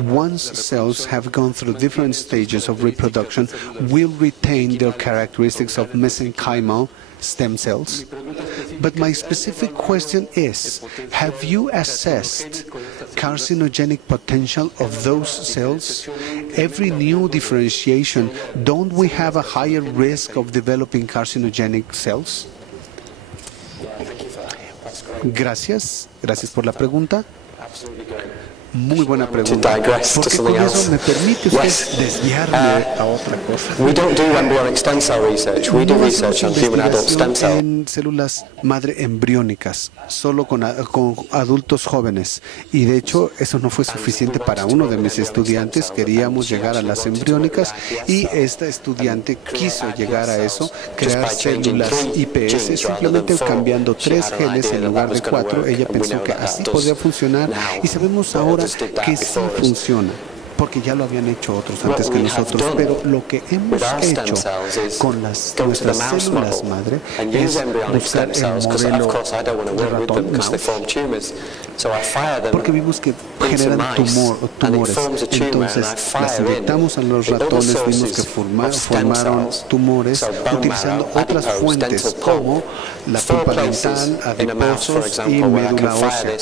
once cells have gone through different stages of reproduction, will retain their characteristics of mesenchymal stem cells. But my specific question is, have you assessed carcinogenic potential of those cells? Every new differentiation, don't we have a higher risk of developing carcinogenic cells? Gracias por la pregunta. Muy buena pregunta, porque con eso me permite usted desviarme a otra cosa. No hacemos investigación en células madre embriónicas, solo con adultos jóvenes. Y de hecho, eso no fue suficiente para uno de mis estudiantes. Queríamos llegar a las embriónicas y esta estudiante quiso llegar a eso, crear células IPS, simplemente cambiando 3 genes en lugar de 4. Ella pensó que así podía funcionar y sabemos ahora que sí funciona, porque ya lo habían hecho otros antes que nosotros, pero lo que hemos hecho con nuestras células madre es buscar el modelo de ratón, mouse, porque vimos que generan tumores. Entonces las inyectamos a los ratones, vimos que formaron tumores utilizando otras fuentes como la pulpa dental, adiposos y médula ósea,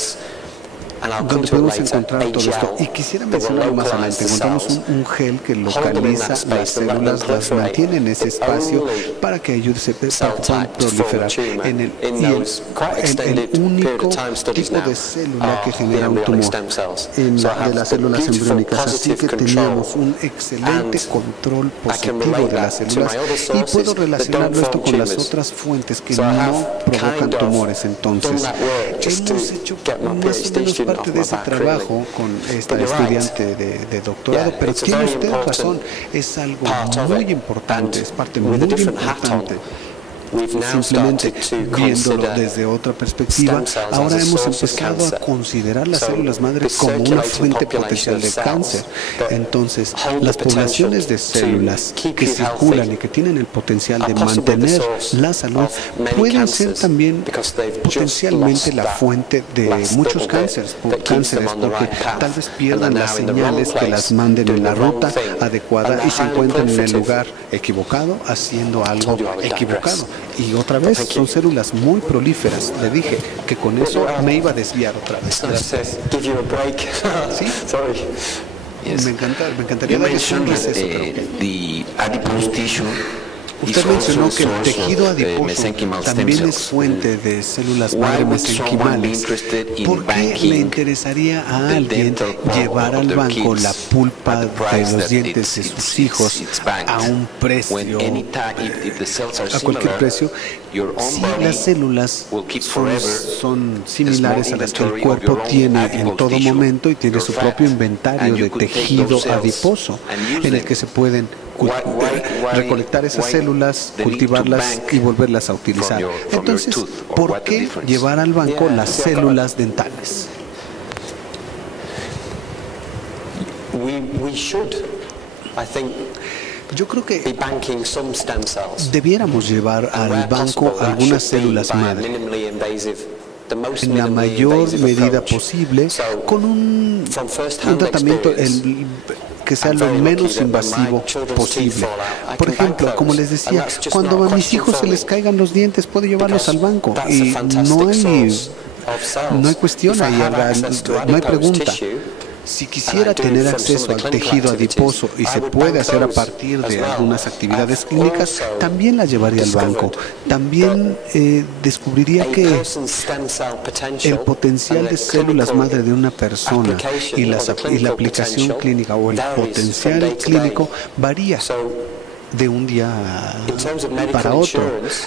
donde podemos encontrar todo esto. Y quisiera mencionarlo más adelante. Encontramos un gel que localiza las células, las mantiene en ese espacio para que puedan proliferar. El único tipo de célula que genera un tumor de las células embriónicas. Así que teníamos un excelente control positivo de las células y puedo relacionarlo esto con las otras fuentes que no provocan tumores. Entonces, hemos hecho más o menos parte de ese trabajo con esta estudiante de doctorado, pero tiene usted razón, es algo muy importante, es parte muy importante. Simplemente viéndolo desde otra perspectiva, ahora hemos empezado a considerar las células madre como una fuente potencial de cáncer. Entonces, las poblaciones de células que circulan y que tienen el potencial de mantener la salud pueden ser también potencialmente la fuente de muchos cánceres, porque tal vez pierdan las señales que las manden en la ruta adecuada y se encuentren en el lugar equivocado haciendo algo equivocado. Y otra vez, son células muy prolíferas. Le dije que con eso me iba a desviar otra vez. ¿Sí? Me encantaría darles un receso. The adipose tissue Usted mencionó que el tejido adiposo también es fuente de células madre mesenquimales. ¿Por qué le interesaría a alguien llevar al banco la pulpa de los dientes de sus hijos a un precio, a cualquier precio, si las células son similares a las que el cuerpo tiene en todo momento y tiene su propio inventario de tejido adiposo en el que se pueden recolectar esas células, cultivarlas y volverlas a utilizar? Entonces, ¿por qué llevar al banco las células dentales? Yo creo que debiéramos llevar al banco algunas células madre en la mayor medida posible con un tratamiento que sea lo menos invasivo posible. Por ejemplo, como les decía, cuando a mis hijos se les caigan los dientes, puedo llevarlos al banco y no hay cuestión ahí, no hay pregunta. Si quisiera tener acceso al tejido adiposo y se puede hacer a partir de algunas actividades clínicas, también la llevaría al banco. También descubriría que el potencial de células madre de una persona y la aplicación clínica o el potencial clínico varía de un día para otro.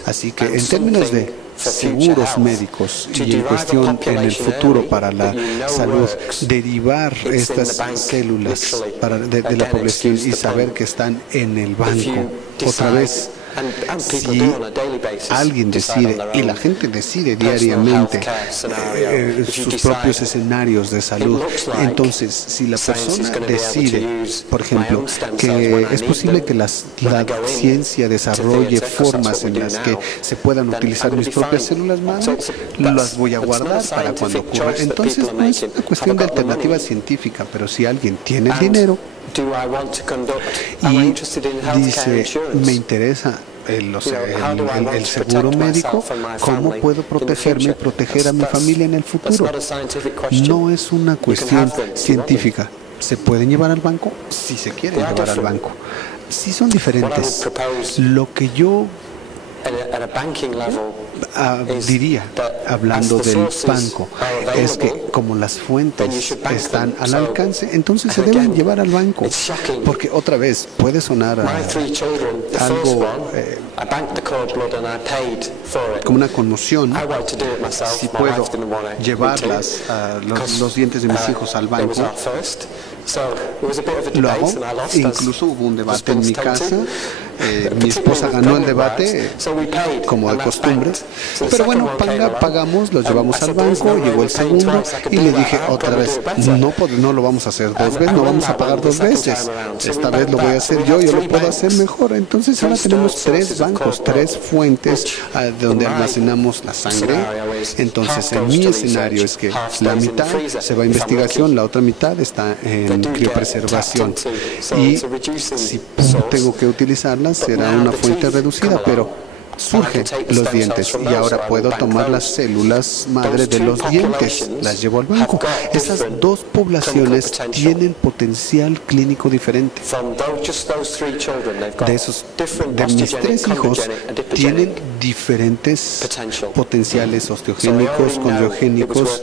Así que en términos de seguros médicos y en cuestión en el futuro para la salud, derivar estas células de la población y saber que están en el banco, otra vez, si alguien decide, y la gente decide diariamente sus propios escenarios de salud, entonces si la persona decide, por ejemplo, que es posible que la ciencia desarrolle formas en las que se puedan utilizar mis propias células madre, las voy a guardar para cuando ocurra. Entonces no es una cuestión de alternativa científica, pero si alguien tiene el dinero y dice, me interesa el seguro médico, ¿cómo puedo protegerme y proteger a mi familia en el futuro? No es una cuestión científica. ¿Se pueden llevar al banco? Sí se quieren llevar al banco. Sí son diferentes. Lo que yo diría, hablando del banco, es que como las fuentes están al alcance, entonces se deben llevar al banco, porque otra vez puede sonar algo como una conmoción. Si puedo llevarlas los dientes de mis hijos al banco, lo hago. Incluso hubo un debate en mi casa. Mi esposa ganó el debate, como de costumbre. Pero bueno, pagamos, los llevamos al banco, llegó el segundo y le dije otra vez, no lo vamos a hacer dos veces, no vamos a pagar dos veces. Esta vez lo voy a hacer yo lo puedo hacer mejor. Entonces ahora tenemos 3 bancos, 3 fuentes donde almacenamos la sangre. Entonces en mi escenario es que la mitad se va a investigación, la otra mitad está en criopreservación. Y si tengo que utilizarla, será una fuente reducida, pero surgen los dientes y ahora puedo tomar las células madre de los dientes, las llevo al banco. Esas dos poblaciones tienen potencial clínico diferente. De mis 3 hijos tienen diferentes potenciales osteogénicos, condrogénicos,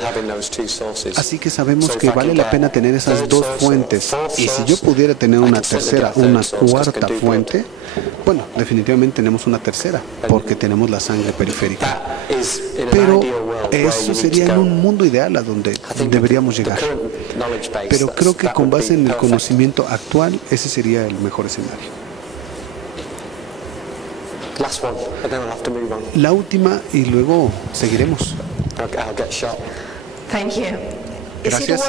así que sabemos que vale la pena tener esas 2 fuentes. Y si yo pudiera tener una tercera, una cuarta fuente, bueno, definitivamente tenemos una tercera, porque tenemos la sangre periférica. Pero eso sería en un mundo ideal a donde deberíamos llegar. Pero creo que con base en el conocimiento actual, ese sería el mejor escenario. La última y luego seguiremos. Gracias.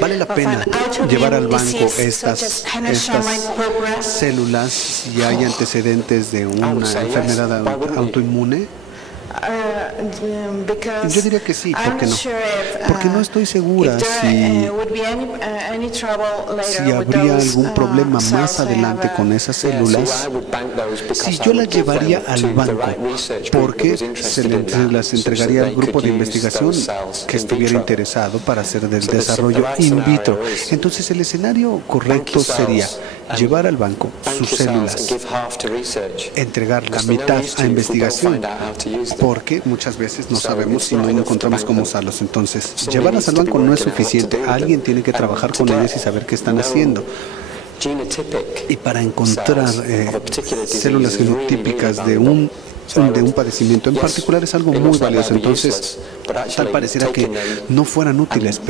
¿Vale la pena llevar al banco estas células si hay antecedentes de una enfermedad autoinmune? Yo diría que sí, ¿por qué no? Porque no estoy segura si habría algún problema más adelante con esas células. Si yo las llevaría al banco, porque las entregaría al grupo de investigación que estuviera interesado para hacer del desarrollo in vitro. Entonces el escenario correcto sería llevar al banco sus células, entregar la mitad a investigación, porque muchas veces no sabemos si no encontramos cómo usarlos. Entonces, llevarlas al banco no es suficiente. Alguien tiene que trabajar con ellos y saber qué están haciendo. Y para encontrar células genotípicas de un padecimiento en particular es algo muy valioso. Entonces, tal pareciera que no fueran útiles,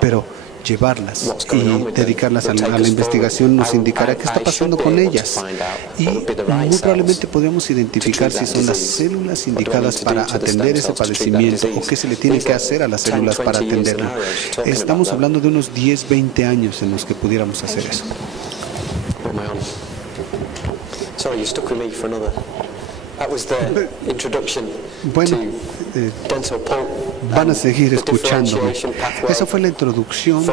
pero llevarlas y dedicarlas a la investigación nos indicará qué está pasando con ellas. Y muy probablemente podríamos identificar si son las células indicadas para atender ese padecimiento o qué se le tiene que hacer a las células para atenderlo. Estamos hablando de unos 10, 20 años en los que pudiéramos hacer eso. Bueno, van a seguir escuchándome. Esa fue la introducción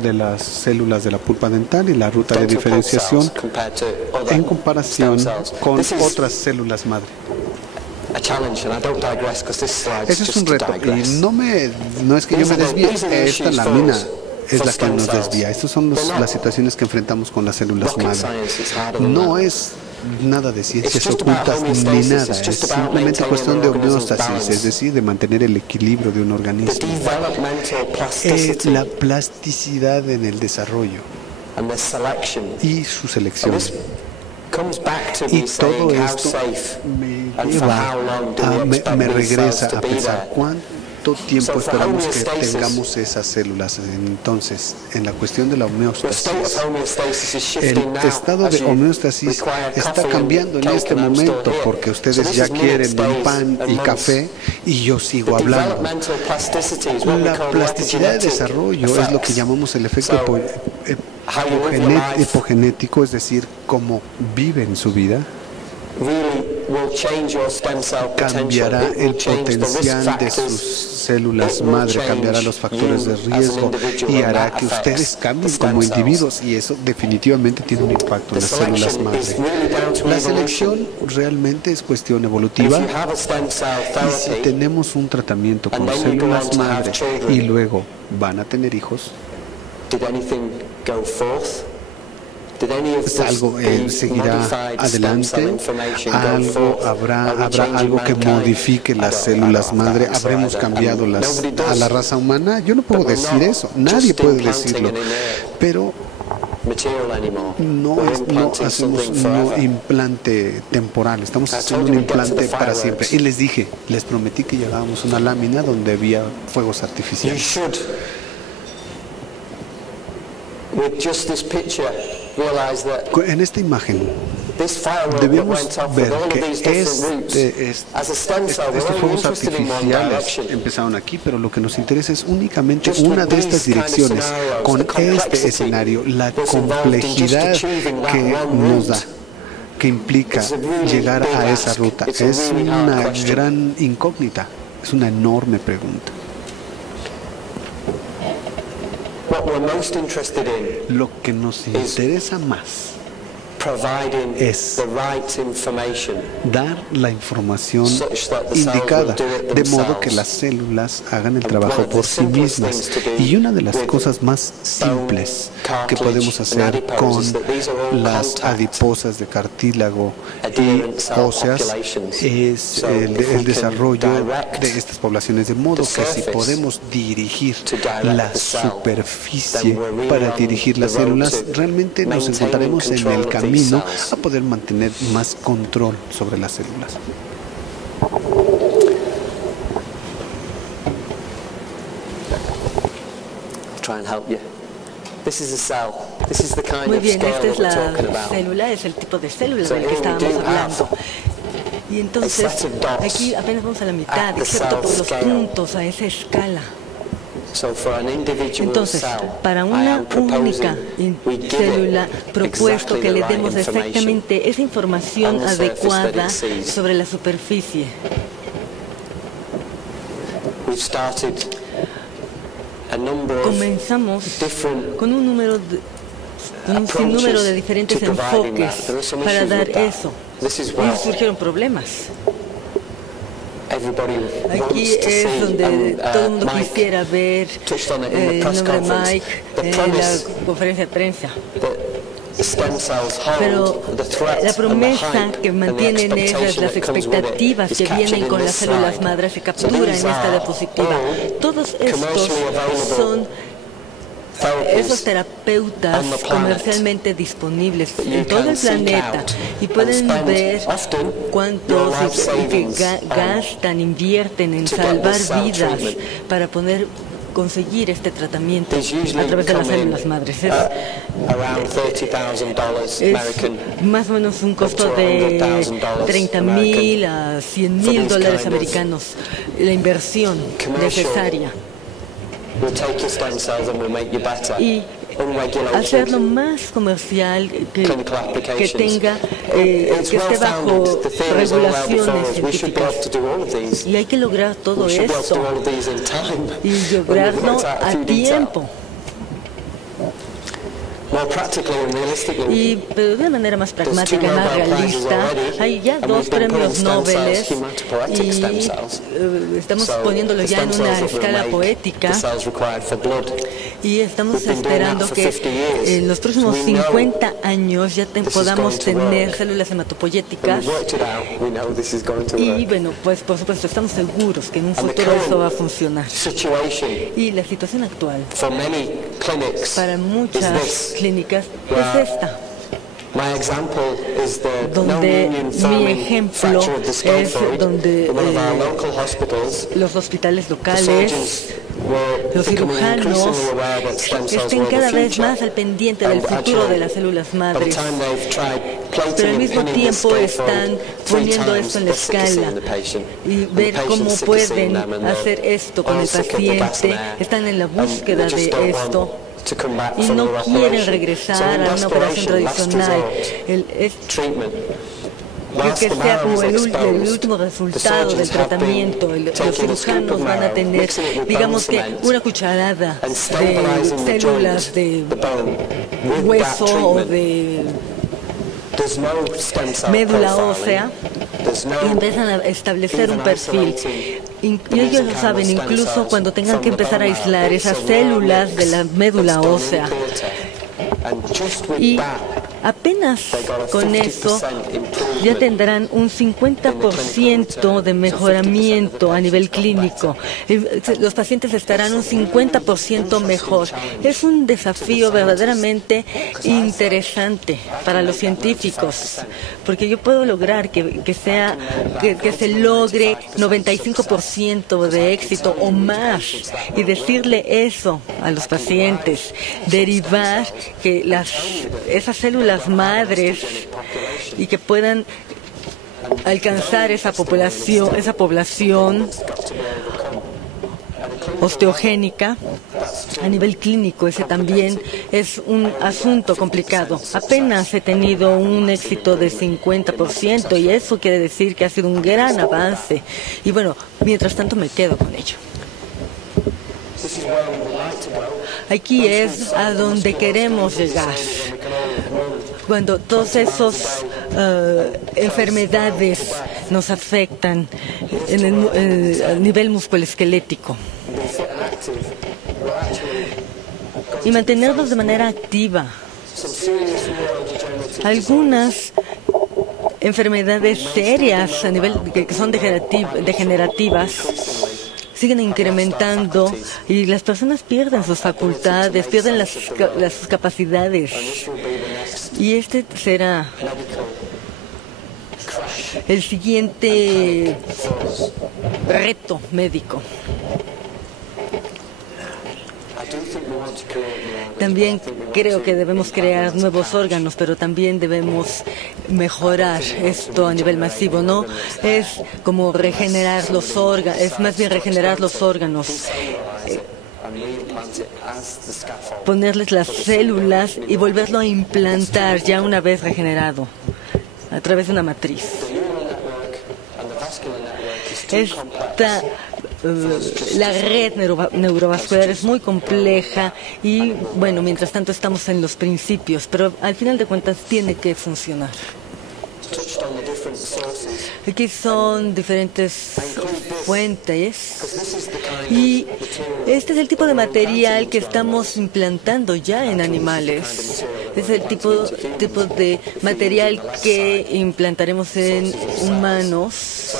de las células de la pulpa dental y la ruta de diferenciación en comparación con otras células madre. Ese es un reto y no es que yo me desvíe, esta lámina es la que nos desvía. Estas son las situaciones que enfrentamos con las células madre. No es nada de ciencias ocultas ni nada, es simplemente cuestión de homeostasis, es decir, de mantener el equilibrio de un organismo. La plasticidad en el desarrollo y su selección. Y todo esto me regresa a pensar cuánto tiempo esperamos que tengamos esas células. Entonces, en la cuestión de la homeostasis, el estado de homeostasis está cambiando en este momento porque ustedes ya quieren un pan y café y yo sigo hablando. La plasticidad de desarrollo es lo que llamamos el efecto hipogenético, es decir, cómo viven su vida. Cambiará el potencial de sus células madre, cambiará los factores de riesgo y hará que ustedes cambien como individuos, y eso definitivamente tiene un impacto en las células madre. La selección realmente es cuestión evolutiva, y si tenemos un tratamiento con células madre y luego van a tener hijos, algo seguirá adelante, habrá algo que modifique las células madre, habremos cambiado a la raza humana. Yo no puedo decir eso, nadie puede decirlo, pero no hacemos un implante temporal, estamos haciendo un implante para siempre. Y les prometí que llevábamos una lámina donde había fuegos artificiales. En esta imagen debemos ver que estos fuegos artificiales empezaron aquí, pero lo que nos interesa es únicamente una de estas direcciones. Con este escenario, la complejidad que nos da, que implica llegar a esa ruta, es una gran incógnita, es una enorme pregunta. Lo que nos interesa más es dar la información indicada, de modo que las células hagan el trabajo por sí mismas. Y una de las cosas más simples que podemos hacer con las adiposas de cartílago y óseas es el desarrollo de estas poblaciones, de modo que si podemos dirigir la superficie para dirigir las células, realmente nos encontraremos en el camino a poder mantener más control sobre las células. Muy bien, esta es la célula, es el tipo de célula del que estábamos hablando. Y entonces, aquí apenas vamos a la mitad, excepto por los puntos a esa escala. Entonces, para una única célula, propuesto que le demos exactamente esa información adecuada sobre la superficie. comenzamos con un sinnúmero de diferentes enfoques para dar eso. Y surgieron problemas. Aquí es donde todo el mundo quisiera ver el nombre de Mike en la conferencia de prensa. Pero la promesa que mantienen esas, las expectativas que vienen con las células madres se capturan en esta diapositiva. Todos estos son esos terapeutas comercialmente disponibles en todo el planeta y pueden ver cuántos que gastan, invierten en salvar vidas para conseguir este tratamiento a través de las células madres. Es más o menos un costo de $30,000 a $100,000 americanos, la inversión necesaria. Y hacerlo más comercial, que tenga, que esté bajo regulaciones científicas. Y hay que lograr todo esto y lograrlo a tiempo. Pero de una manera más pragmática y más realista, hay ya 2 premios Nobel y estamos poniéndolo ya en una escala poética y estamos esperando que en los próximos 50 años ya podamos tener células hematopoyéticas y bueno, pues por supuesto estamos seguros que en un futuro eso va a funcionar. Y la situación actual para muchas clínicas es esta, donde mi ejemplo es donde los hospitales locales, los cirujanos estén cada vez más al pendiente del futuro de las células madres, pero al mismo tiempo están poniendo esto en la escala y ver cómo pueden hacer esto con el paciente, están en la búsqueda de esto y no quieren regresar a una operación tradicional. Que sea como el último resultado del tratamiento. Los cirujanos van a tener, digamos que, una cucharada de células de hueso o de médula ósea y empiezan a establecer un perfil. Y ellos lo saben, incluso cuando tengan que empezar a aislar esas células de la médula ósea. Y apenas con eso ya tendrán un 50% de mejoramiento a nivel clínico. Los pacientes estarán un 50% mejor. Es un desafío verdaderamente interesante para los científicos, porque yo puedo lograr que se logre 95% de éxito o más y decirle eso a los pacientes, derivar que esas células madres y que puedan alcanzar esa población osteogénica a nivel clínico. Ese también es un asunto complicado. Apenas he tenido un éxito de 50% y eso quiere decir que ha sido un gran avance. Y bueno, mientras tanto me quedo con ello. Aquí es a donde queremos llegar. Cuando todas esas enfermedades nos afectan a nivel musculoesquelético. Y mantenernos de manera activa. Algunas enfermedades serias a nivel que son degenerativas siguen incrementando y las personas pierden sus facultades, pierden sus capacidades. Y este será el siguiente reto médico. También creo que debemos crear nuevos órganos, pero también debemos mejorar esto a nivel masivo. No es como regenerar los órganos, es más bien regenerar los órganos. Ponerles las células y volverlo a implantar ya una vez regenerado a través de una matriz. Esta la red neurovascular es muy compleja y, bueno, mientras tanto estamos en los principios, pero al final de cuentas tiene que funcionar. Aquí son diferentes fuentes y este es el tipo de material que estamos implantando ya en animales. Es el tipo de material que implantaremos en humanos.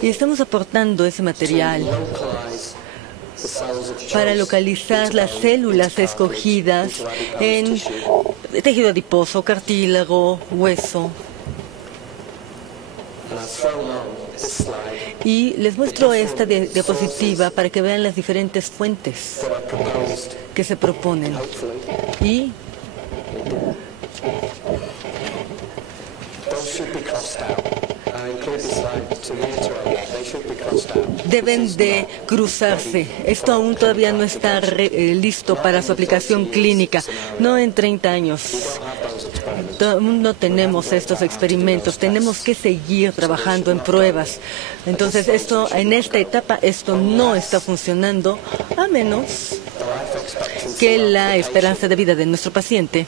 Y estamos aportando ese material para localizar las células escogidas en tejido adiposo, cartílago, hueso. Y les muestro esta diapositiva para que vean las diferentes fuentes que se proponen. Y deben de cruzarse. Esto aún todavía no está listo para su aplicación clínica. No en 30 años. Aún no tenemos estos experimentos. Tenemos que seguir trabajando en pruebas. Entonces, en esta etapa, esto no está funcionando, a menos que la esperanza de vida de nuestro paciente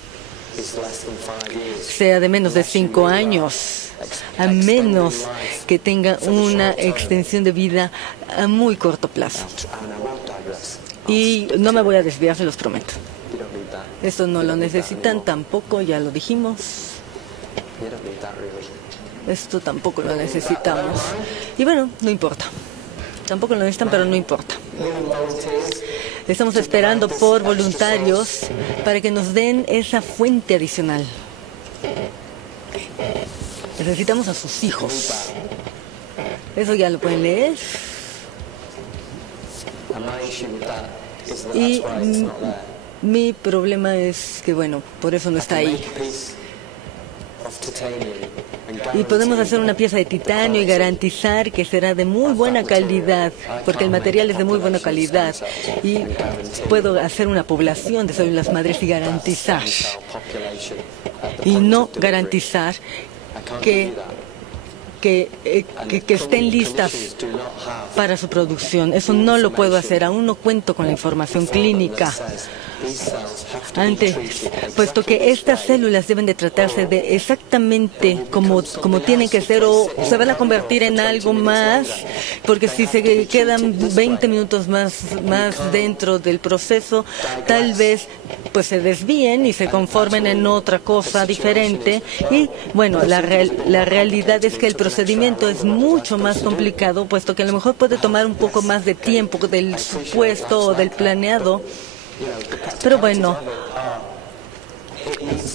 sea de menos de 5 años. A menos que tenga una extensión de vida a muy corto plazo. Y no me voy a desviar, se los prometo. Esto no lo necesitan tampoco, ya lo dijimos. Esto tampoco lo necesitamos. Y bueno, no importa. Tampoco lo necesitan, pero no importa. Estamos esperando por voluntarios para que nos den esa fuente adicional. Necesitamos a sus hijos. Eso ya lo pueden leer. Y mi problema es que, bueno, por eso no está ahí. Y podemos hacer una pieza de titanio y garantizar que será de muy buena calidad, porque el material es de muy buena calidad. Y puedo hacer una población de células madres y garantizar. Y no garantizar que estén listas para su producción. Eso no lo puedo hacer. Aún no cuento con la información clínica. Antes, puesto que estas células deben de tratarse de exactamente como tienen que ser, o se van a convertir en algo más, porque si se quedan 20 minutos más dentro del proceso, tal vez pues se desvíen y se conformen en otra cosa diferente. Y bueno, la realidad es que el procedimiento es mucho más complicado, puesto que a lo mejor puede tomar un poco más de tiempo del supuesto o del planeado. Pero bueno,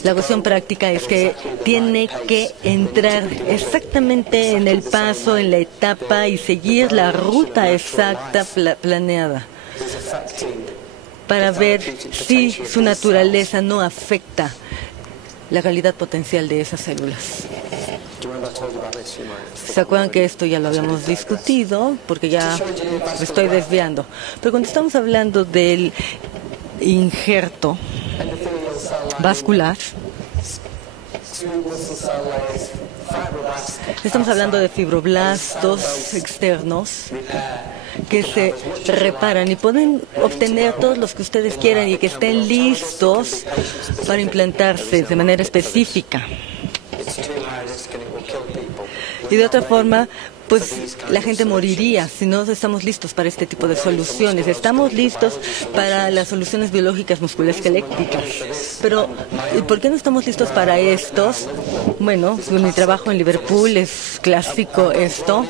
la cuestión práctica es que tiene que entrar exactamente en el paso, en la etapa y seguir la ruta exacta planeada para ver si su naturaleza no afecta la calidad potencial de esas células. ¿Se acuerdan que esto ya lo habíamos discutido? Porque ya me estoy desviando. Pero cuando estamos hablando del injerto vascular, estamos hablando de fibroblastos externos que se reparan y pueden obtener todos los que ustedes quieran y que estén listos para implantarse de manera específica. Y de otra forma, pues la gente moriría si no estamos listos para este tipo de soluciones. Estamos listos para las soluciones biológicas musculoesqueléticas. Pero, ¿por qué no estamos listos para estos? Bueno, mi trabajo en Liverpool es clásico esto.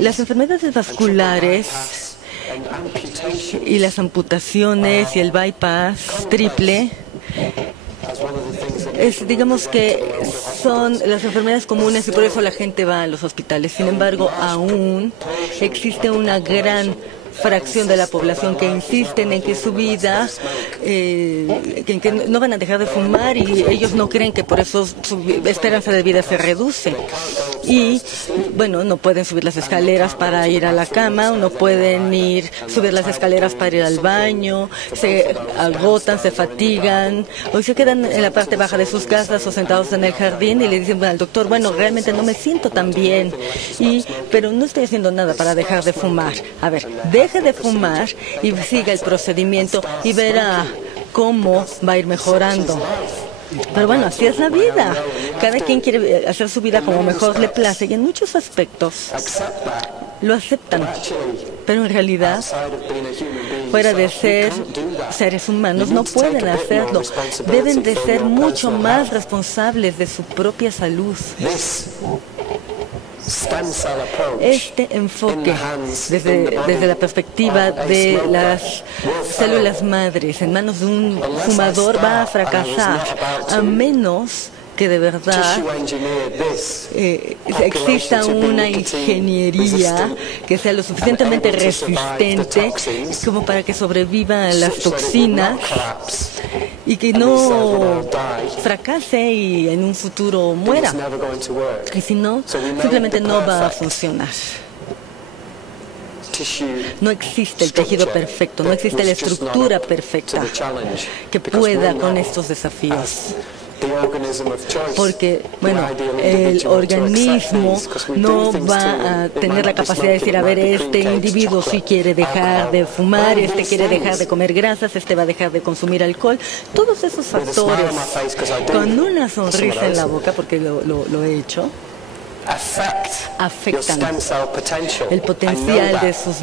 Las enfermedades vasculares y las amputaciones y el bypass triple digamos que son las enfermedades comunes y por eso la gente va a los hospitales. Sin embargo, aún existe una gran fracción de la población que insisten en que su vida, que no van a dejar de fumar y ellos no creen que por eso su esperanza de vida se reduce. y, bueno, no pueden subir las escaleras para ir a la cama, no pueden subir las escaleras para ir al baño, se agotan, se fatigan, o se quedan en la parte baja de sus casas o sentados en el jardín y le dicen al doctor, bueno, realmente no me siento tan bien, pero no estoy haciendo nada para dejar de fumar. A ver, deje de fumar y siga el procedimiento y verá cómo va a ir mejorando. Pero bueno, así es la vida. Cada quien quiere hacer su vida como mejor le place y en muchos aspectos lo aceptan. Pero en realidad, fuera de ser seres humanos, no pueden hacerlo. Deben de ser mucho más responsables de su propia salud. Este enfoque desde la perspectiva de las células madres en manos de un fumador va a fracasar, a menos que de verdad exista una ingeniería que sea lo suficientemente resistente como para que sobreviva a las toxinas y que no fracase y en un futuro muera. Y si no, simplemente no va a funcionar. No existe el tejido perfecto, no existe la estructura perfecta que pueda con estos desafíos. Porque, bueno, el organismo no va a tener la capacidad de decir, a ver, este individuo sí quiere dejar de fumar, este quiere dejar de comer grasas, este va a dejar de consumir alcohol. Todos esos factores, con una sonrisa en la boca, porque lo he hecho, afectan el potencial de sus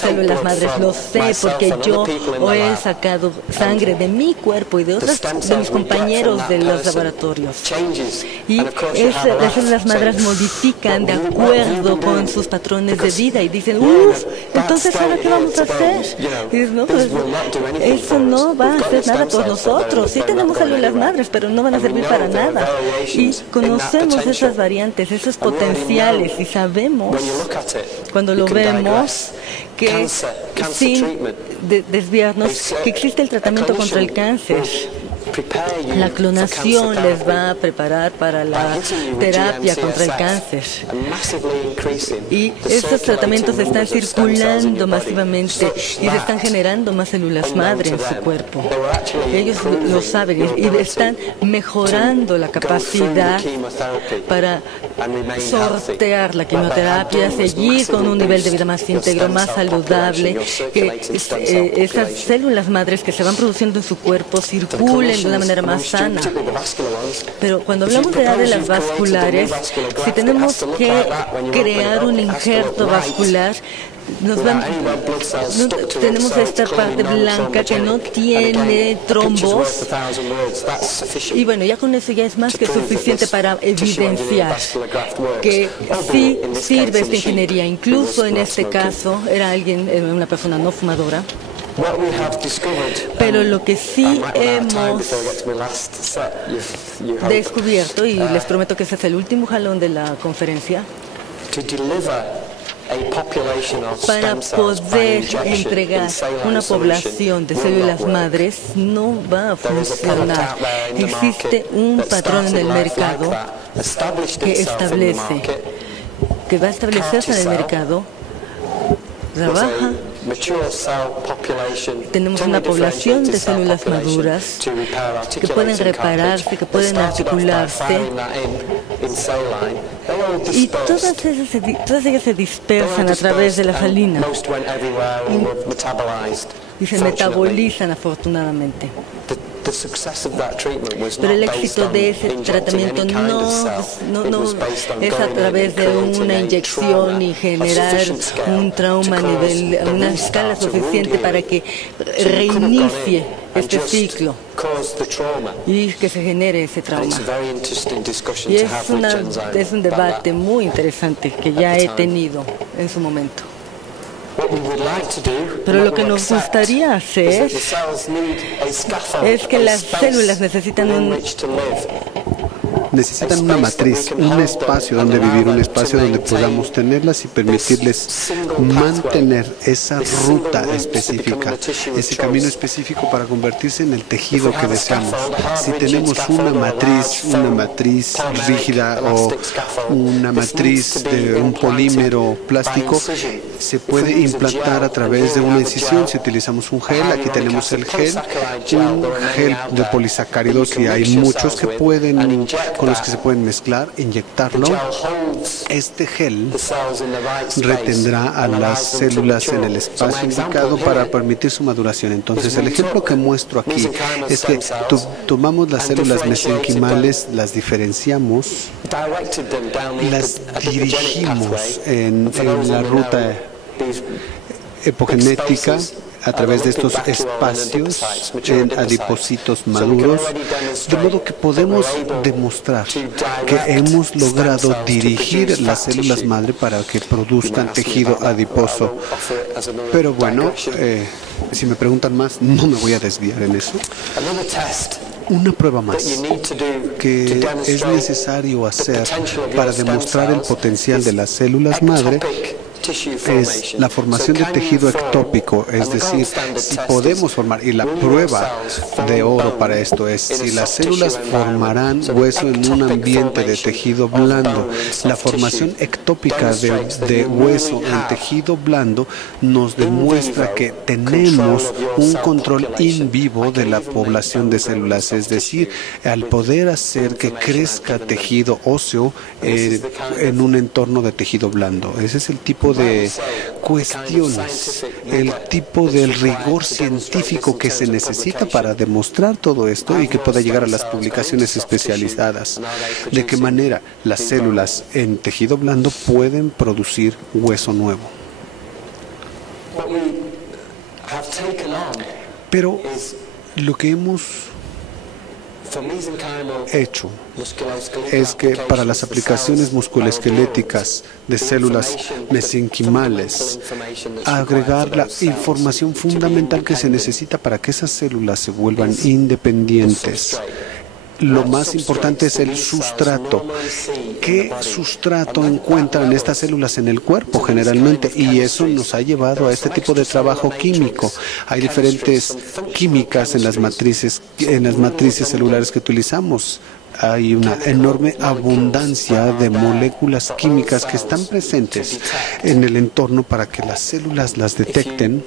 células madres. Lo sé porque yo he sacado sangre de mi cuerpo y de mis compañeros de los laboratorios. Y las células madres modifican de acuerdo con sus patrones de vida y dicen, entonces ¿ahora qué vamos a hacer? Y dices, no, pues eso no va a hacer nada por nosotros. Sí tenemos células madres, pero no van a servir para nada. Y conocemos esas variantes, esos potenciales y sabemos, cuando lo vemos, que sin desviarnos, que existe el tratamiento contra el cáncer. La clonación les va a preparar para la terapia contra el cáncer. Y estos tratamientos están circulando masivamente y se están generando más células madre en su cuerpo. Ellos lo saben y están mejorando la capacidad para sortear la quimioterapia, seguir con un nivel de vida más íntegro, más saludable, que esas células madres que se van produciendo en su cuerpo circulen de una manera más sana. Pero cuando hablamos de áreas vasculares, si tenemos que crear un injerto vascular, tenemos esta parte blanca que no tiene trombos y bueno, ya con eso ya es más que suficiente para evidenciar que sí sirve esta ingeniería. Incluso en este caso era una persona no fumadora. Pero lo que sí hemos descubierto, y les prometo que ese es el último jalón de la conferencia, para poder entregar una población de células madres no va a funcionar. Existe un patrón en el mercado que va a establecerse en el mercado. Trabaja. Tenemos una población de células maduras que pueden repararse, que pueden articularse, y todas ellas se dispersan a través de la salina y se metabolizan afortunadamente. Pero el éxito de ese tratamiento no es a través de una inyección y generar un trauma a una escala suficiente para que reinicie este ciclo y que se genere ese trauma. Y es un debate muy interesante que ya he tenido en su momento. Pero lo que nos gustaría hacer es que las células necesitan necesitan una matriz, un espacio donde vivir, un espacio donde podamos tenerlas y permitirles mantener esa ruta específica, ese camino específico para convertirse en el tejido que deseamos. Si tenemos una matriz rígida o una matriz de un polímero plástico, se puede implantar a través de una incisión. Si utilizamos un gel, aquí tenemos el gel, un gel de polisacáridos, y hay muchos que con los que se pueden mezclar, inyectarlo. Este gel retendrá a las células en el espacio indicado para permitir su maduración. Entonces, el ejemplo que muestro aquí es que tomamos las células mesenquimales, las diferenciamos, las dirigimos en la ruta epigenética a través de estos espacios en adipocitos maduros, de modo que podemos demostrar que hemos logrado dirigir las células madre para que produzcan tejido adiposo. Pero bueno, si me preguntan más, no me voy a desviar en eso. Una prueba más que es necesario hacer para demostrar el potencial de las células madre es la formación de tejido ectópico, es decir, si podemos formar, y la prueba de oro para esto es si las células formarán hueso en un ambiente de tejido blando. La formación ectópica de hueso en tejido blando nos demuestra que tenemos un control in vivo de la población de células, es decir, al poder hacer que crezca tejido óseo en un entorno de tejido blando. Ese es el tipo de cuestiones, el tipo del rigor científico que se necesita para demostrar todo esto y que pueda llegar a las publicaciones especializadas. De qué manera las células en tejido blando pueden producir hueso nuevo. Pero lo que hemos hecho es que para las aplicaciones musculoesqueléticas de células mesenquimales, agregar la información fundamental que se necesita para que esas células se vuelvan independientes. Lo más importante es el sustrato. ¿Qué sustrato encuentran estas células en el cuerpo generalmente? Y eso nos ha llevado a este tipo de trabajo químico. Hay diferentes químicas en las matrices celulares que utilizamos. Hay una enorme abundancia de moléculas químicas que están presentes en el entorno para que las células las detecten.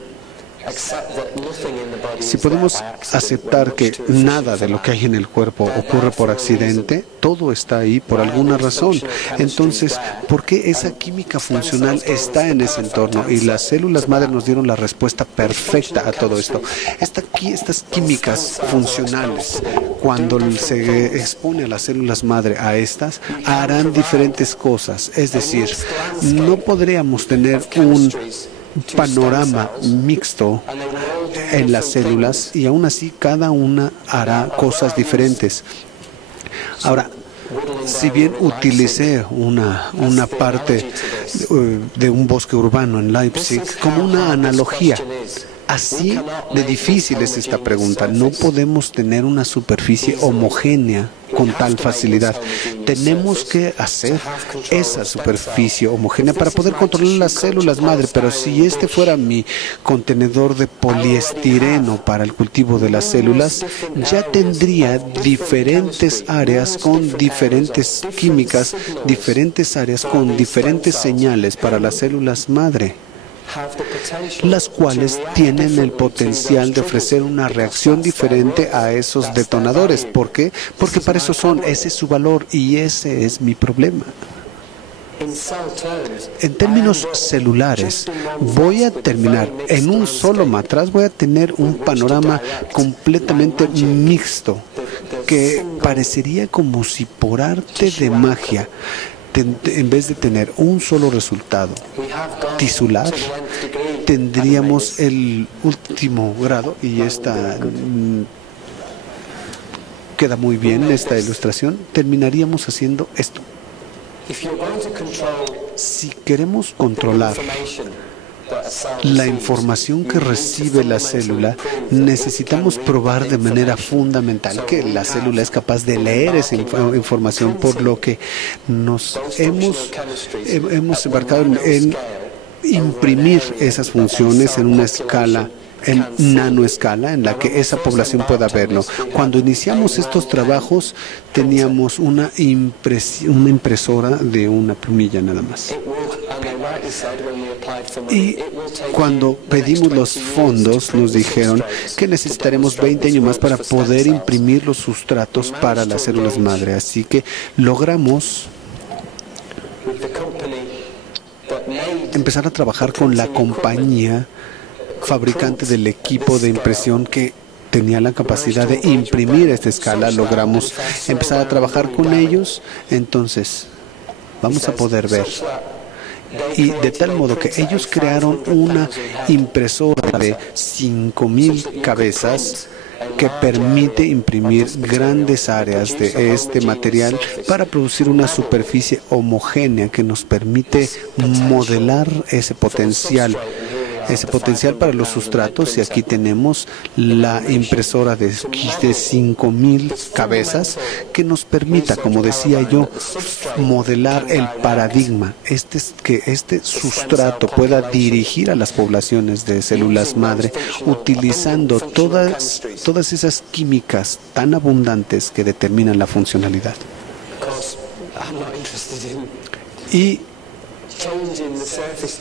Si podemos aceptar que nada de lo que hay en el cuerpo ocurre por accidente, todo está ahí por alguna razón. Entonces, ¿por qué esa química funcional está en ese entorno? Y las células madre nos dieron la respuesta perfecta a todo esto. Estas químicas funcionales, cuando se expone a las células madre a estas, harán diferentes cosas. Es decir, no podríamos tener un panorama mixto en las células y aún así cada una hará cosas diferentes. Ahora, si bien utilicé una parte de un bosque urbano en Leipzig como una analogía, así de difícil es esta pregunta. No podemos tener una superficie homogénea con tal facilidad. Tenemos que hacer esa superficie homogénea para poder controlar las células madre. Pero si este fuera mi contenedor de poliestireno para el cultivo de las células, ya tendría diferentes áreas con diferentes químicas, diferentes áreas con diferentes señales para las células madre, las cuales tienen el potencial de ofrecer una reacción diferente a esos detonadores. ¿Por qué? Porque para eso son, ese es su valor y ese es mi problema. En términos celulares, voy a terminar en un solo matraz, voy a tener un panorama completamente mixto, que parecería como si por arte de magia, en vez de tener un solo resultado tisular, tendríamos el último grado, y esta queda muy bien esta ilustración. Terminaríamos haciendo esto. Si queremos controlar la información que recibe la célula, necesitamos probar de manera fundamental que la célula es capaz de leer esa información, por lo que nos hemos embarcado en imprimir esas funciones en una escala, en nanoescala, en la que esa población pueda verlo. Cuando iniciamos estos trabajos, teníamos una impresora de una plumilla nada más. Y cuando pedimos los fondos, nos dijeron que necesitaremos 20 años más para poder imprimir los sustratos para las células madre. Así que logramos empezar a trabajar con la compañía fabricante del equipo de impresión que tenía la capacidad de imprimir esta escala. Logramos empezar a trabajar con ellos, entonces vamos a poder ver. Y de tal modo que ellos crearon una impresora de 5,000 cabezas que permite imprimir grandes áreas de este material para producir una superficie homogénea que nos permite modelar ese potencial para los sustratos. Y aquí tenemos la impresora de 5,000 cabezas que nos permita, como decía yo, modelar el paradigma, que este sustrato pueda dirigir a las poblaciones de células madre utilizando todas esas químicas tan abundantes que determinan la funcionalidad. Y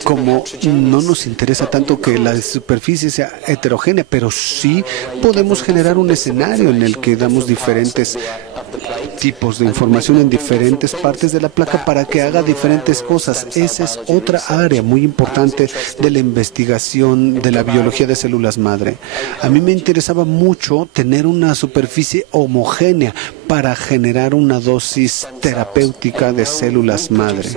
como no nos interesa tanto que la superficie sea heterogénea, pero sí podemos generar un escenario en el que damos diferentes tipos de información en diferentes partes de la placa para que haga diferentes cosas. Esa es otra área muy importante de la investigación de la biología de células madre. A mí me interesaba mucho tener una superficie homogénea para generar una dosis terapéutica de células madre,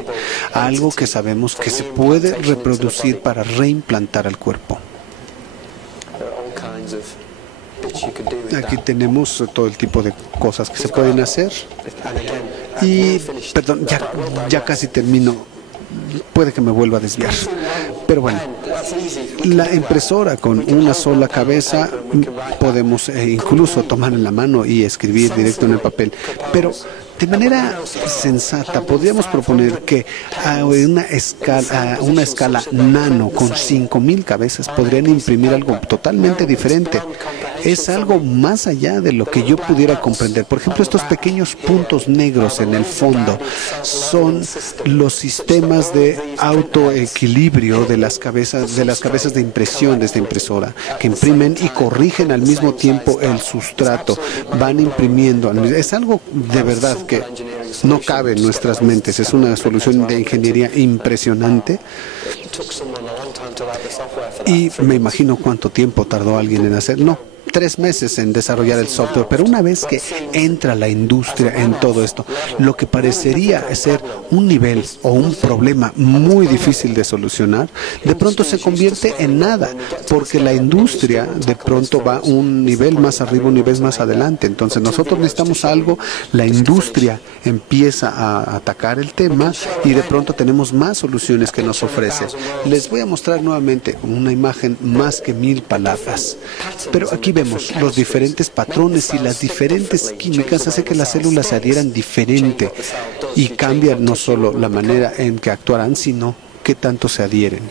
algo que sabemos que se puede reproducir para reimplantar al cuerpo. Aquí tenemos todo el tipo de cosas que se pueden hacer. Y, perdón, ya casi termino. Puede que me vuelva a desviar. Pero bueno, la impresora con una sola cabeza podemos incluso tomar en la mano y escribir directo en el papel. Pero de manera sensata, podríamos proponer que a una escala nano con 5,000 cabezas podrían imprimir algo totalmente diferente. Es algo más allá de lo que yo pudiera comprender. Por ejemplo, estos pequeños puntos negros en el fondo son los sistemas de autoequilibrio de las cabezas de impresión de esta impresora, que imprimen y corrigen al mismo tiempo el sustrato. Van imprimiendo. Es algo de verdad que no cabe en nuestras mentes. Es una solución de ingeniería impresionante. Y me imagino cuánto tiempo tardó alguien en hacer. No, 3 meses en desarrollar el software, pero una vez que entra la industria en todo esto, lo que parecería ser un nivel o un problema muy difícil de solucionar, de pronto se convierte en nada, porque la industria de pronto va un nivel más arriba, un nivel más adelante. Entonces nosotros necesitamos algo, la industria empieza a atacar el tema y de pronto tenemos más soluciones que nos ofrece. Les voy a mostrar nuevamente una imagen más que 1000 palabras, pero aquí vemos los diferentes patrones y las diferentes químicas hace que las células se adhieran diferente y cambian no solo la manera en que actuarán, sino qué tanto se adhieren.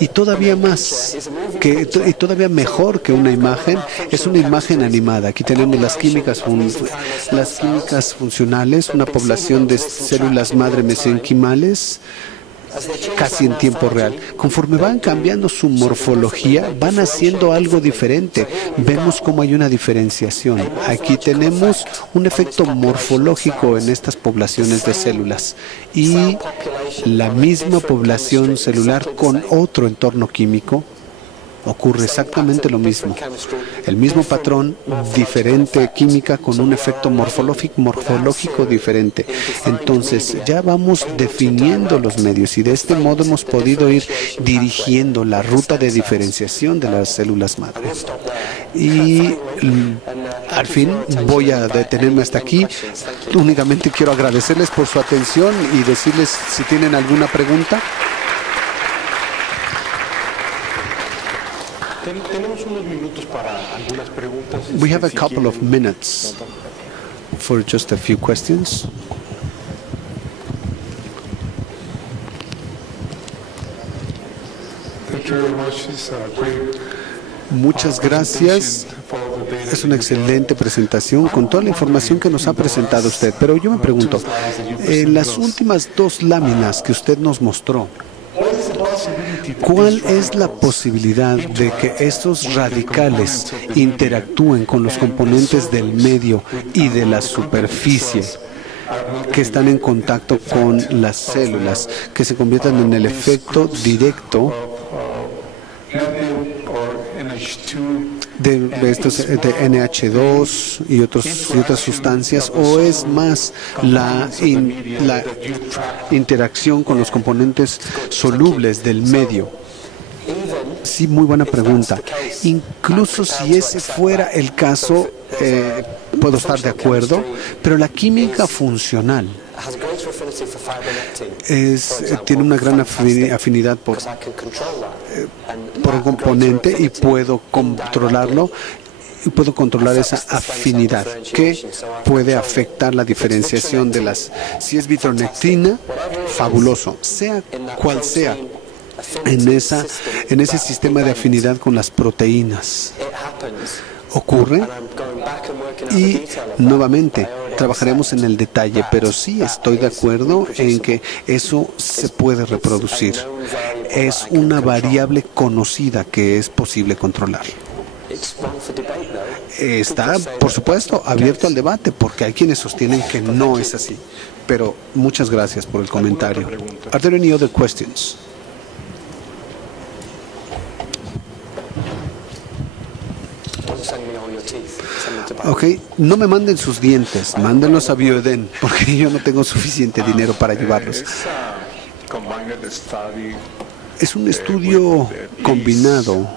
Y todavía más, y todavía mejor que una imagen, es una imagen animada. Aquí tenemos las químicas funcionales, una población de células madre mesenquimales, casi en tiempo real. Conforme van cambiando su morfología, van haciendo algo diferente. Vemos cómo hay una diferenciación. Aquí tenemos un efecto morfológico en estas poblaciones de células y la misma población celular con otro entorno químico. Ocurre exactamente lo mismo. El mismo patrón, diferente química con un efecto morfológico diferente. Entonces ya vamos definiendo los medios y de este modo hemos podido ir dirigiendo la ruta de diferenciación de las células madre. Y al fin voy a detenerme hasta aquí. Únicamente quiero agradecerles por su atención y decirles si tienen alguna pregunta. Tenemos unos minutos para algunas preguntas. We have a couple of minutes for just a few questions. Thank you very much. It's a great Muchas gracias. Es una excelente presentación con toda la información que nos ha presentado usted. Pero yo me pregunto, en las últimas 2 láminas que usted nos mostró, ¿cuál es la posibilidad de que estos radicales interactúen con los componentes del medio y de la superficie que están en contacto con las células, que se conviertan en el efecto directo de NH2 y otras sustancias, o es más la interacción con los componentes solubles del medio? Sí, muy buena pregunta. Incluso si ese fuera el caso, puedo estar de acuerdo, pero la química funcional tiene una gran afinidad por un componente y puedo controlarlo. Y puedo controlar esa afinidad que puede afectar la diferenciación de las. Si es vitronectina, fabuloso. Sea cual sea, en ese sistema de afinidad con las proteínas ocurre, y nuevamente trabajaremos en el detalle, pero sí estoy de acuerdo en que eso se puede reproducir. Es una variable conocida que es posible controlar. Está, por supuesto, abierto al debate, porque hay quienes sostienen que no es así. Pero muchas gracias por el comentario. Are there any other questions? Ok, no me manden sus dientes, mándenlos a Bioeden, porque yo no tengo suficiente dinero para llevarlos. Es un estudio combinado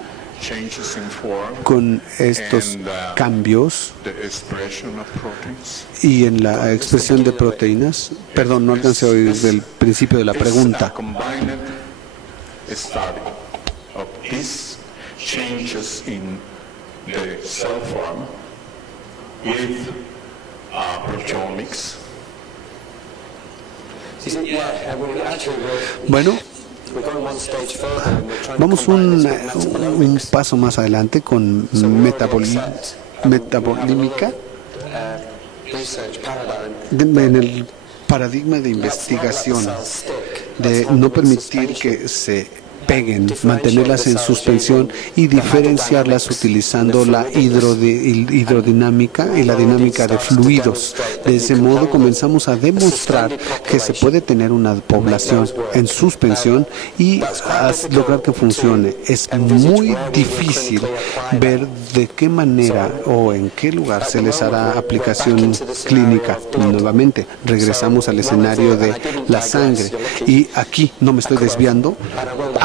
con estos cambios y en la expresión de proteínas. Perdón, no alcancé a oír del principio de la pregunta. The cell form with proteomics. Bueno, vamos un paso más adelante con metabolímica en el paradigma de investigación de no permitir que se peguen, mantenerlas en suspensión y diferenciarlas utilizando la hidrodinámica y la dinámica de fluidos. De ese modo comenzamos a demostrar que se puede tener una población en suspensión y lograr que funcione. Es muy difícil ver de qué manera o en qué lugar se les hará aplicación clínica. Nuevamente, regresamos al escenario de la sangre, y aquí no me estoy desviando,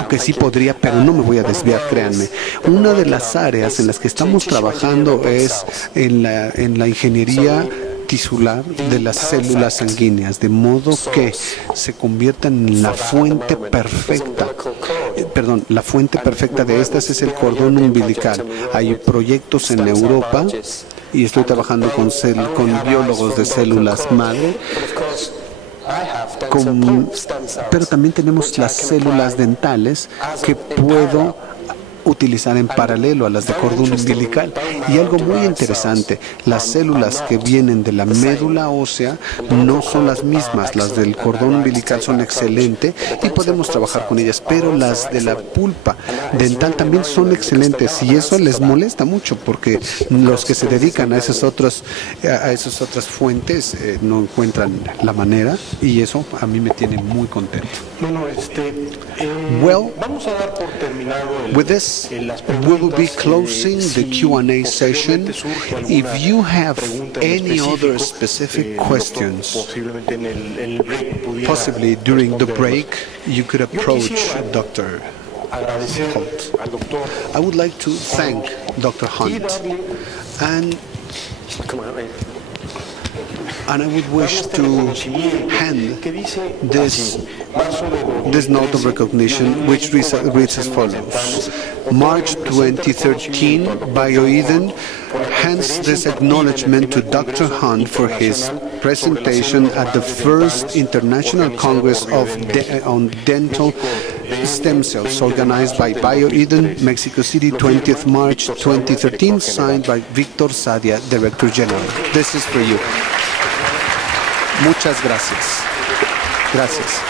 que sí podría, pero no me voy a desviar, créanme. Una de las áreas en las que estamos trabajando es en la ingeniería tisular de las células sanguíneas, de modo que se conviertan en la fuente perfecta. La fuente perfecta de estas es el cordón umbilical. Hay proyectos en Europa y estoy trabajando con biólogos de células madre. Pero también tenemos las células dentales que puedo utilizar en paralelo a las de cordón umbilical. Y algo muy interesante, las células que vienen de la médula ósea no son las mismas. Las del cordón umbilical son excelentes y podemos trabajar con ellas, pero las de la pulpa dental también son excelentes, y eso les molesta mucho porque los que se dedican a esas otras fuentes no encuentran la manera, y eso a mí me tiene muy contento. Well, with this, we will be closing the Q&A session. If you have any other specific questions, possibly during the break, you could approach Dr. Hunt. I would like to thank Dr. Hunt and And I would wish to hand this note of recognition, which reads as follows. March 2013, Bioeden hands this acknowledgement to Dr. Hunt for his presentation at the first International Congress on Dental Stem Cells, organized by Bioeden, Mexico City, 20th March 2013, signed by Victor Sadia, Director General. This is for you. Muchas gracias. Gracias.